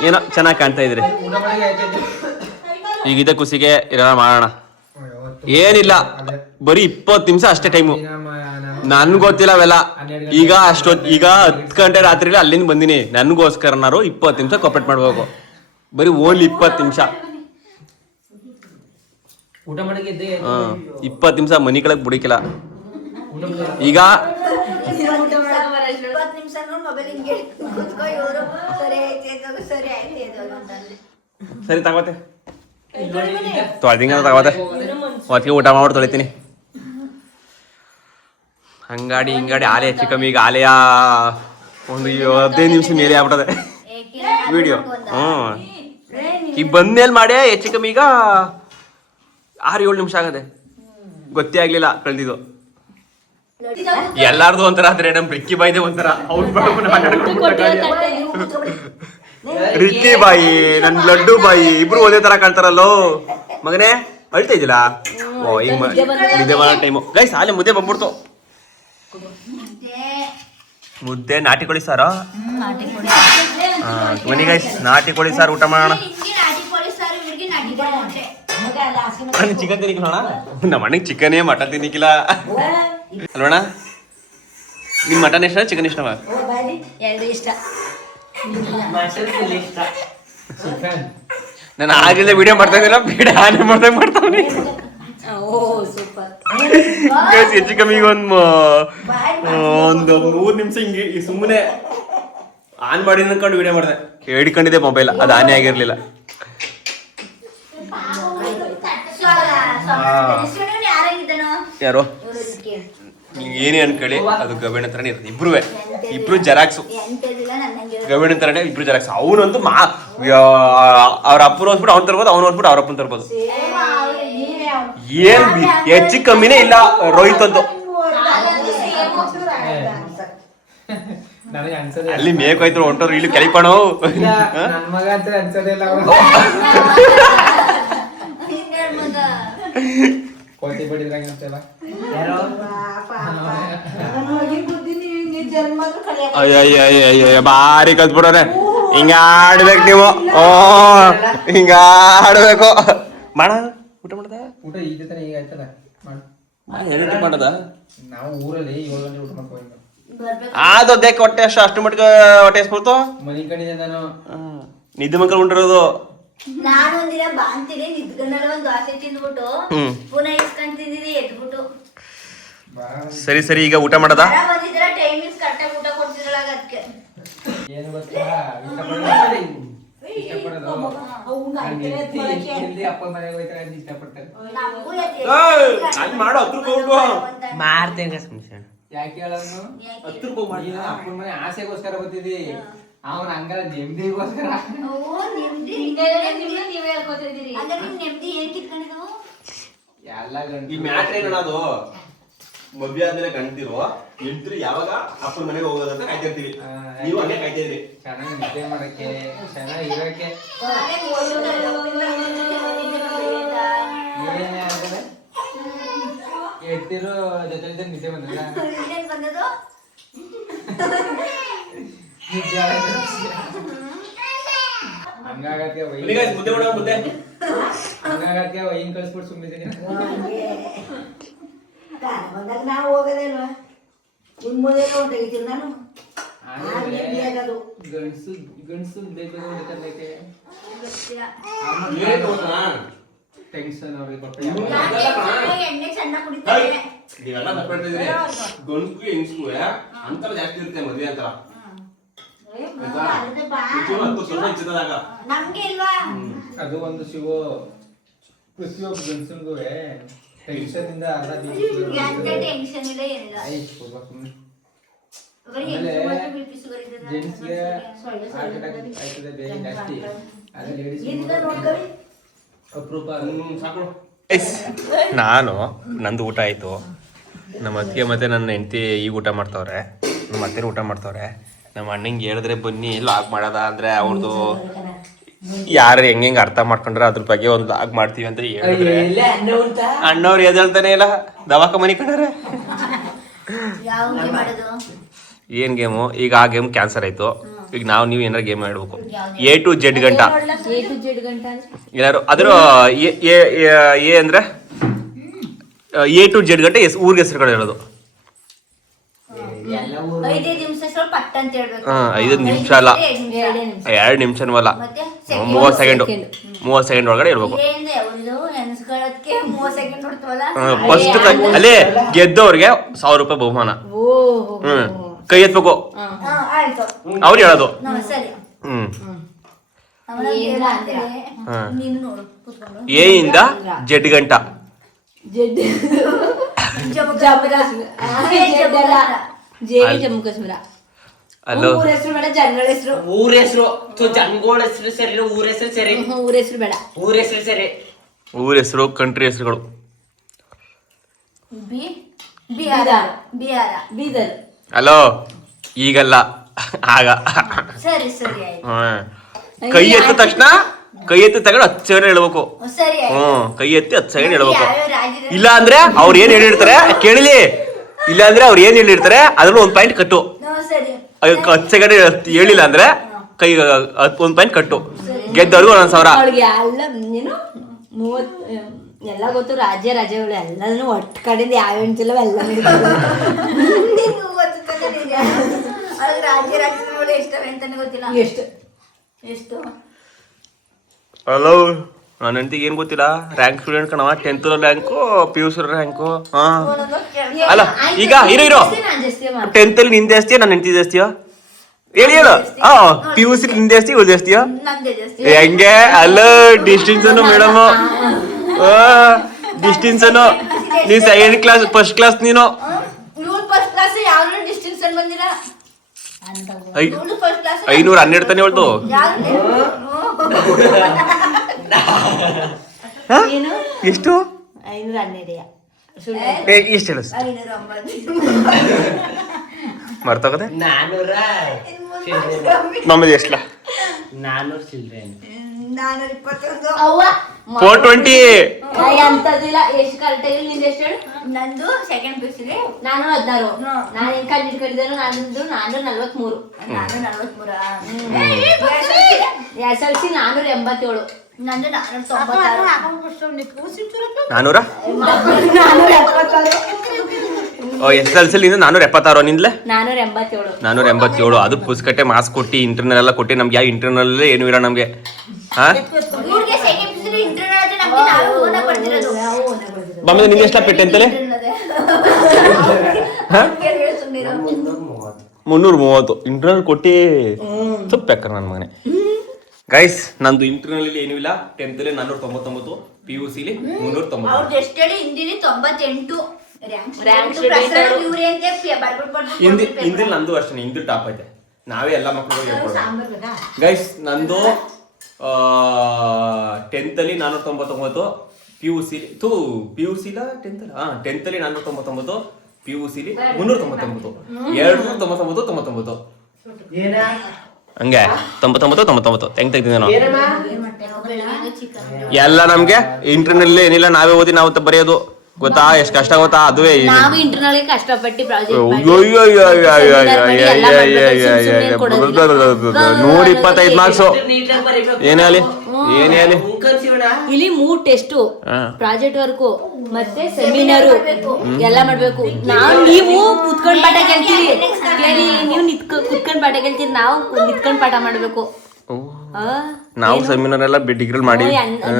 ಏನೋ ಚೆನ್ನಾಗಿ ಕಾಣ್ತಾ ಇದ್ರಿ. ಈಗ ಇದೇ ಖುಷಿಗೆ ಇರೋಣ ಮಾಡೋಣ. ಏನಿಲ್ಲ, ಬರೀ 20 ನಿಮಿಷ ಅಷ್ಟೇ ಟೈಮು. ನನ್ಗೆ ಗೊತ್ತಿಲ್ಲ ಅವೆಲ್ಲ. ಈಗ 10 ಗಂಟೆ ರಾತ್ರಿ ಅಲ್ಲಿಂದ ಬಂದಿನಿ. ನನ್ಗೋಸ್ಕರನಾರು 20 ನಿಮಿಷ ಕಾಪರೇಟ್ ಮಾಡ್ಬೇಕು. ಬರೀ ಓನ್ಲಿ 20 ನಿಮಿಷ. 20 ನಿಮಿಷ ಮನಿ ಕಳಕ್ ಬಿಡಿಕಿಲ್ಲ. ಈಗ ಸರಿ ತಗೋತೆ, ತಗೋತೆ. ಹೊತ್ತಿಗೆ ಊಟ ಮಾಡ್ಬಿಟ್ಟು ತೊಳಿತೀನಿ. ಹಂಗಾಡಿ ಹಿಂಗಾಡಿ ಆಲೆ ಹೆಚ್ಚು ಕಮ್ಮಿ. ಈಗ ಆಲೆಯ ಒಂದು 15 ನಿಮಿಷ ಮೇಲೆ ಆಗ್ಬಿಟ್ಟದೆ ವಿಡಿಯೋ. ಈಗ ಬಂದ್ಮೇಲೆ ಮಾಡಿ ಹೆಚ್ಚು ಕಮ್ಮಿ. ಈಗ 6-7 ನಿಮಿಷ ಆಗದೆ, ಗೊತ್ತೇ ಆಗ್ಲಿಲ್ಲ ಕಳ್ದಿದ್ದು. ಎಲ್ಲಾರ್ದು ಒಂಥರ ಆದ್ರೆ ನಮ್ ರಿಕ್ಕಿ ಬಾಯಿದೆ ಒಂಥರ. ರಿಕ್ಕಿ ಬಾಯಿ, ನನ್ ಲಡ್ಡು ಬಾಯಿ ಇಬ್ರು ಒಂದೇ ತರ ಕಾಣ್ತಾರಲ್ಲೋ. ಮಗನೇ ಅಳ್ತಾ ಇದ್ದಿಲ್ಲ? ಓ, ಈಗ ನಿದ್ದೆ ಮಾಡೋ ಟೈಮು. ಗೈಸ್ ಅಲ್ಲೇ ಮುದ್ದೆ ಬಂದ್ಬಿಡ್ತು. ಮುದ್ದೆ ನಾಟಿ ಕೋಳಿ ಸಾರು. ಬನ್ನಿ ಗೈಸ್, ನಾಟಿ ಕೋಳಿ ಸಾರು ಊಟ ಮಾಡೋಣ. ಚಿಕನ್ ತಿನ್ನಿಕ್ಕಿಲ್ಲ ನಮ್ಮ ಅಣ್ಣಗೆ. ಚಿಕನೇ ಮಟನ್ ತಿನ್ನಿಕ್ಕಿಲ್ಲ ಅಲ್ವಣ? ನಿಮ್ ಮಟನ್ ಇಷ್ಟ, ಚಿಕನ್ ಇಷ್ಟವಾ? ನಾನು ಆಗಿಲ್ಲ ವಿಡಿಯೋ ಮಾಡ್ತಾ ಇದ್ದೀನ, ಬೇಡ ಆನೆ ಮಾಡ್ತಾವ್ನಿ. ಹೆಚ್ಚು ಕಮ್ಮಿ ಈಗ ಒಂದು 3 ನಿಮಿಷ ಹಿಂಗೆ ಸುಮ್ಮನೆ ಆನ್ ಮಾಡಿ ಅನ್ಕೊಂಡು ವಿಡಿಯೋ ಮಾಡಿದೆ. ಹಿಡ್ಕೊಂಡಿದ್ದೆ ಮೊಬೈಲ್, ಅದು ಆನೆ ಆಗಿರ್ಲಿಲ್ಲ. ಯಾರೋ ಏನೇ ಅನ್ಕೊಳ್ಳಿ, ಅದು ಗವಿಣ ಹತ್ರನೇ ಇರೋದು. ಇಬ್ರು ಜೆರಾಕ್ಸು. ಗವಿಣ ಹತ್ರನೇ ಇಬ್ರು ಜೆರಾಕ್ಸ್. ಅವನಂತೂ ಅವ್ರ ಅಪ್ಪನ ಹೋಗ್ಬಿಟ್ಟು ಅವ್ನು ತರ್ಬೋದು, ಅವ್ನು ಹೋಗ್ಬಿಟ್ಟು ಅವ್ರ ಅಪ್ಪನ ತರ್ಬೋದು. ಏನ್ ಹೆಚ್ಚು ಕಮ್ಮಿನೇ ಇಲ್ಲ ರೋಹಿತ್ ಅಂತೂ. ಅಲ್ಲಿ ಮೇಕೋಯ್ತು ಹೊಂಟೋರು, ಇಲ್ಲಿ ಕೆಲಿಪಣೋ ಬಾರಿ ಕಲ್ತ್ಬಿಡೋರೆ. ಹಿಂಗ ಆಡ್ಬೇಕು ನೀವು. ಹಿಂಗ ಆಡ್ಬೇಕು. ಮಾಡ ಊಟ ಮಾಡದ ಊಟ ಈಗ ತಾನೆ ಈಗ ಆಯ್ತಲ್ಲ ಮಾಡದ. ನಾವು ಊರಲ್ಲಿ 7 ಗಂಟೆ ಊಟ ಮಾಡ್ಕೊಂಡು ಆದೊದ್ದೆ ಹೊಟ್ಟೆ ಅಷ್ಟು ಮಟ್ಟಿಗೆ ಹೊಟ್ಟೆ ಎಸ್ಬಿಡ್ತು. ಮನೆ ಕಡೆ ನಾನು ನಿದ್ದೆ ಮಕ್ಕಳು ಉಂಟಿರೋದು. ನಾನು ಒಂದಿನ ಬಾಂತೀನಿ, ನಿದ್ಕೊಂಡಲ್ಲ ಒಂದ್ ದೋಸೆ ತಿಂದ್ಬಿಟ್ಟು ಪುನಃ ಇಸ್ಕೊಂಡ್ ತಿಂದಿದ್ದಿ ಎದ್ಬಿಟ್ಟು. ಸರಿ ಸರಿ ಈಗ ಊಟ ಮಾಡೋದಾ? ಬಂದಿದ್ರ ಟೈಮಿಂಗ್ಸ್ ಕರೆಕ್ಟಾಗಿ ಊಟ ಕೊಡ್ತಿರಲ್ಲ ಅದಕ್ಕೆ. ಏನು ಗೊತ್ತಾ ಇಷ್ಟಪಡೋದು ಅಪ್ಪ ಮನೆಗೆ ಹೋಯ್ತಾರೆ ಅಂತ ಇಷ್ಟಪಡ್ತಾರೆ. ನಮಗೂ ಹಂಗ್ ಮಾಡು, ಹತ್ರಕ್ಕೆ ಹೋಗು. ಮಾಡ್ತೇನೆ ಯಾಕೆ ಹೇಳೋನು ನೀನು ಅಪ್ಪನ ಮನೆ ಆಸೆಗೋಸ್ಕರ ಬರ್ತಿದ್ದಿ, ಅವನ ಹಂಗಲ್ಲ ನೆಮ್ಮದಿಗೋಸ್ಕರ. ನೀವ್ ಹೇಳ್ಕೊತಿದ್ದೀರಿ ಅಂದ್ರೆ ನಿಮ್ ನೆಮ್ಮದಿ ಏನ್ ಕಿತ್ಕೊಂಡಿದ್ದು? ಎಲ್ಲ ಈ ಮ್ಯಾಟ್ರ್ ಏನದು, ಮದ್ವೆ ಆದ್ಮೇಲೆ ಗಂಡ್ತಿರೋ ಹೆಂಡ್ತಿರು ಯಾವಾಗ ಅಪ್ಪನ ಮನೆಗೆ ಹೋಗೋದಂತ ಕಾಯ್ತಿರ್ತೀವಿ. ನೀವು ಹಂಗೆ ಕಾಯ್ತಿದ್ರಿ. ಚೆನ್ನಾಗಿ ನಿದ್ದೆ ಮಾಡಕ್ಕೆ, ಚೆನ್ನಾಗಿ ಇರೋಕೆ. ಏನೇ ಆದ್ರೆ ಎತ್ತಿರೋ ಜೊತೆ ನಿದ್ದೆ ಬಂದಲ್ಲ, ಬಂದದು ನಿದ್ದೆ ಹಂಗಾಗಕ್ಕೆ ಮುದ್ದೆ ಮಾಡೋ ಮುದ್ದೆ ಹಂಗಾಗಕ್ಕೆ ವೈನ್ ಕಳ್ಸ್ಬಿಟ್ಟು ಸುಮ್ಮನೆ ಬಂದಾಗ ನಾವು ಹೋಗೋದೇಲ್ವಾ ನಿಮ್ ಮುಂದೆ ತೆಗಿತೀನಿ ನಾನು. ಗಂಡ್ಸು ಗಂಡ್ಸು ಬೇಕು ಹೊಡಿತಲ್ಲಕ್ಕೆ ಟೆನ್ಷನ್ ಅವ್ರಿಗೆ ಎಣ್ಣೆ ಚೆನ್ನಾಗಿ ಕುಡಿತಾರೆ. ನೀವೆಲ್ಲ ತಪ್ಪಿಡ್ತಿದ್ರಿ. ಗಂಡ್ಸ್ಗೂ ಹೆಂಗ್ಸ್ಗೂ ಅಂತರ ಜಾಸ್ತಿ ಇರುತ್ತೆ ಮದ್ವೆ ಅಂತರ. ನಮ್ಗೆ ಇಲ್ವಾ? ಅದು ಒಂದು ಶಿವು ಪ್ರತಿಯೊಬ್ಬ ಗಂಡಸನ್ಗೂ ಟೆನ್ಷನ್ ಇಂದ ಅರ್ಧ ಟೆನ್ಷನ್ ಇಲ್ಲ ಏನಿಲ್ಲ. ಜೆಂಟ್ಸ್ಗೆ ಹಾರ್ಟ್ ಅಟ್ಯಾಕ್ ಆಯ್ತದೆ ಬೇಗ ಜಾಸ್ತಿ, ಅದೇ ಲೇಡೀಸ್ ಅಪರೂಪ. ನಾನು ನಂದು ಊಟ ಆಯಿತು, ನಮ್ಮ ಅತ್ತಿಗೆ ಮತ್ತು ನನ್ನ ಹೆಂಡತಿ ಈಗ ಊಟ ಮಾಡ್ತವ್ರೆ, ನಮ್ಮ ಅತ್ತೆನೂ ಊಟ ಮಾಡ್ತವ್ರೆ. ನಮ್ಮ ಅಣ್ಣಂಗೆ ಹೇಳಿದ್ರೆ ಬನ್ನಿ ಲಾಗ್ ಮಾಡೋದ ಅಂದರೆ ಅವ್ರದ್ದು ಯಾರು ಹೆಂಗೆ ಅರ್ಥ ಮಾಡ್ಕೊಂಡ್ರೆ ಅದ್ರ ಬಗ್ಗೆ ಒಂದು ಲಾಗ್ ಮಾಡ್ತೀವಿ ಅಂತ ಹೇಳಿದ್ರೆ ಅಣ್ಣವ್ರು ಎದ್ದೇಳ್ತಾನೆ ಇಲ್ಲ, ದವಾಖ ಮನೆ ಕಂಡ್ರೆ. ಏನು ಗೇಮು? ಈಗ ಆ ಗೇಮ್ ಕ್ಯಾನ್ಸರ್ ಆಯಿತು. ಈಗ ನೀವು ಏನಾರು ಗೇಮ್ ಆಡ್ಬೇಕು. A to Z ಗಂಟ ಏನಾರು ಅದ್ರ ಎ ಅಂದ್ರೆ A to Z ಗಂಟೆ ಊರಿಗೆ ಹೆಸರುಗಳು ಹೇಳೋದು. 5 ನಿಮಿಷ ಪಟ್ ಅಂತ ಹೇಳ್ಬೇಕು. 5 ನಿಮಿಷ ಅಲ್ಲ, 2 ನಿಮಿಷನೂ ಅಲ್ಲ, 30 ಸೆಕೆಂಡ್ ಒಳಗಡೆ ಇರ್ಬೇಕು. ಫಸ್ಟ್ ಅಲ್ಲೇ ಗೆದ್ದವ್ರಿಗೆ 1000 ರೂಪಾಯಿ ಬಹುಮಾನ. ಕೈ ಎತ್ಬೇಕು, ಅವ್ರು ಹೇಳೋದು. ಎ ಇಂದ Z ಗಂಟ. ಜಮ್ಮು ಕಾಶ್ಮೀರ. ಅಲ್ಲೋ ಊರ ಹೆಸರು ಬೇಡ, ಜನಗಳ ಹೆಸರು. ಊರ ಹೆಸರು ಜನಗಳ ಹೆಸರು ಸರಿ, ಊರ ಹೆಸರು ಸರಿ. ಊರ ಹೆಸರು ಬೇಡ, ಊರ ಹೆಸರು ಸರಿ. ಊರ ಹೆಸರು, ಕಂಟ್ರಿ ಹೆಸರುಗಳು. ಬಿಹಾರ, ಬೀದರ್. ಅಲೋ ಈಗಲ್ಲ ಆಗ. ಸರಿ ಸರಿ ಆಯ್ತು. ಕೈ ಎತ್ತಿದ ತಕ್ಷಣ ಕೈ ಎತ್ತಿದ ತಗೊಂಡು 10 ಸೆಕೆಂಡ್ ಹೇಳ್ಬೇಕು. ಸರಿ ಕೈ ಎತ್ತಿ 10 ಸೆಕೆಂಡ್ ಹೇಳ್ಬೇಕು. ಇಲ್ಲ ಅಂದ್ರೆ ಅವ್ರು ಏನ್ ಹೇಳಿರ್ತಾರೆ ಕೇಳಿಲಿ, ಇಲ್ಲ ಅಂದ್ರೆ ಅವ್ರು ಏನ್ ಹೇಳಿರ್ತಾರೆ ಅದ್ರಲ್ಲಿ 1 ಪಾಯಿಂಟ್ ಕಟ್ಟು. 10 ಸೆಕೆಂಡ್ ಹೇಳಿಲ್ಲ ಅಂದ್ರೆ ಕೈ 1 ಪಾಯಿಂಟ್ ಕಟ್ಟು. ಗೆದ್ದವ್ರಿಗೆ 1,000. ಅವಳಿಗೆ ಎಲ್ಲ ನೀನು 30 ಎಲ್ಲ ಗೊತ್ತು. ರಾಜ್ಯಗಳು ಎಲ್ಲಾನು ಒಟ್ಟು ಕಡೆಯಿಂದ ಯಾವ ಹೆಣ್ತಿಲ್ಲ ಎಲ್ಲ ರಾಜ್ಯಗಳು ಎಷ್ಟವೆ ಅಂತಾನೆ ಗೊತ್ತಿಲ್ಲ. ಎಷ್ಟು ಹಲೋ, ನನ್ನ ಹೆಂಡತಿಗೆ ಏನ್ ಗೊತ್ತಿಲ್ಲ. ರ್ಯಾಂಕ್ ಸ್ಟೂಡೆಂಟ್ ಕಣವ, 10th ರ್ಯಾಂಕು, PUC ರ್ಯಾಂಕು. ಅಲ್ಲ ಈಗ ಇರೋ 10th ಅಲ್ಲಿ ನಿಂದೆ ಜಾಸ್ತಿಯಾ ನನ್ನ ಹೆಂಡತಿ ಜಾಸ್ತಿಯಾ? ಹೇಳು. PUC ನಿಂದೆ ಜಾಸ್ತಿ ಇವ್ರು ಜಾಸ್ತಿಯಾ? ನಮ್ದೇ ಜಾಸ್ತಿ. ಹೆಂಗೆ? ಅಲ್ಲ ಡಿಸ್ಟಿಂಕ್ಷನ್ ಮೇಡಮ್, ಡಿಸ್ಟಿಂಕ್ಷನ್. ನೀನ್ ಸೆಕೆಂಡ್ ಕ್ಲಾಸ್, ಫಸ್ಟ್ ಕ್ಲಾಸ್ ನೀನು. ಇವ್ರು ಫಸ್ಟ್ ಕ್ಲಾಸ್, ಯಾವ್ದು ಡಿಸ್ಟಿಂಕ್ಷನ್ ಬಂದಿಲ್ಲ. 512 ತಾನೆ ಹೇಳ್ತು. ಎಷ್ಟು? 512. ಎಷ್ಟು ಹೇಳ ಮರ್ತೋಗದೆ. 400 ನಮ್ಮದು ಎಷ್ಟು? 400 ಚಿಲ್ಡ್ರೆ. 420. ಅಂತದಿಲ್ಲ. ಎಷ್ಟು ಕರೆಕ್ಟ್ ಆಗಿ ನಿಂದ ಎಷ್ಟು ಹೇಳು? ನಂದು ಸೆಕೆಂಡ್ PUC ನಾನು 16. ನಾನು ಹೆಂಗ್ ಕಂಡು ಹಿಡ್ಕೊಂಡಿದ್ದೇನು? ನಾನು 43. ನಾನು 43. SLC 487. ನಂದು 496. 400. SLC 476. ನಿಂದ್ಲೆ 487. 487. ಅದು ಪುಸ್ತಕಟ್ಟೆ ಮಾರ್ಕ್ಸ್ ಕೊಟ್ಟು ಇಂಟರ್ನಲ್ ಎಲ್ಲ ಕೊಟ್ಟು ನಮ್ಗೆ ಯಾವ ಇಂಟರ್ನಲ್ ಏನು ಇರೋ ನಮ್ಗೆ ಊರಿಗೆ ಸೆಕೆಂಡ್ ಪಿಸಿ ಇಂಟರ್ನಲ್ ಆದ್ರೆ ನಮ್ಗೆ ನಾವೇ ಓನ್ ಆಗಿ ಬರ್ತಿರೋದು. ಬಮ್ಮ ನಿಂಗೆ ಎಷ್ಟು ಪೆಟ್ಟು ಅಂತಲೇ? 330 ಇಂಟರ್ನಲ್ ಕೊಟ್ಟಿ ತುಪ್ಪಾಕ ನನ್ನ ಮಗನೇ. ಗೈಸ್ ನಂದು ಇಂಟರ್ನಲ್ ಏನೂ ಇಲ್ಲ. 10th 499, PUC 390. ಅವ್ರದ್ದು ಎಷ್ಟು ಹೇಳಿ ಹಿಂದಿಲಿ 98 ಹಿಂದಿಲ್ ನಂದು ಅಷ್ಟೇ, ಹಿಂದಿಲ್ ಟಾಪ್ ಐತೆ. ನಾವೇ ಎಲ್ಲ ಮಕ್ಕಳು ಹೇಳ್ಕೊಡೋದು. ಗೈಸ್ ನಂದು 10th 499, PUC 10th 499, PUC 399, 299. ಹಂಗೆ 99 ಹೆಂಗ್ ತೆಗ್ದಿದ್ದೆ ನಾವು ಎಲ್ಲ. ನಮ್ಗೆ ಇಂಟರ್ನಲ್ ಏನಿಲ್ಲ, ನಾವೇ ಓದಿ ನಾವು ಬರೆಯೋದು. ಗೊತ್ತಾ ಎಷ್ಟು ಕಷ್ಟ ಗೊತ್ತಾ? ಅದುವೇ ನಾವು ಇಂಟರ್ನಲ್ ಕಷ್ಟಪಟ್ಟು ಪ್ರಾಜೆಕ್ಟ್ 125 ಮಾರ್ಕ್ಸ್ ಏನೇ ಅಲ್ಲಿ. ಇಲ್ಲಿ 3 ಟೆಸ್ಟ್, ಪ್ರಾಜೆಕ್ಟ್ ವರ್ಕ್ ಮತ್ತೆ ಸೆಮಿನಾರು ಎಲ್ಲ ಮಾಡ್ಬೇಕು. ನೀವು ಕುತ್ಕೊಂಡ್ ಪಾಠ ಕೇಳ್ತೀರಿ, ನೀವು ಕುತ್ಕೊಂಡ್ ಪಾಠ ಕೇಳ್ತೀರಿ, ನಾವು ನಿತ್ಕೊಂಡ್ ಪಾಠ ಮಾಡ್ಬೇಕು. ನಾವು ಸೆಮಿನಾರ್ ಎಲ್ಲ ಡಿಗ್ರಿ ಮಾಡಿ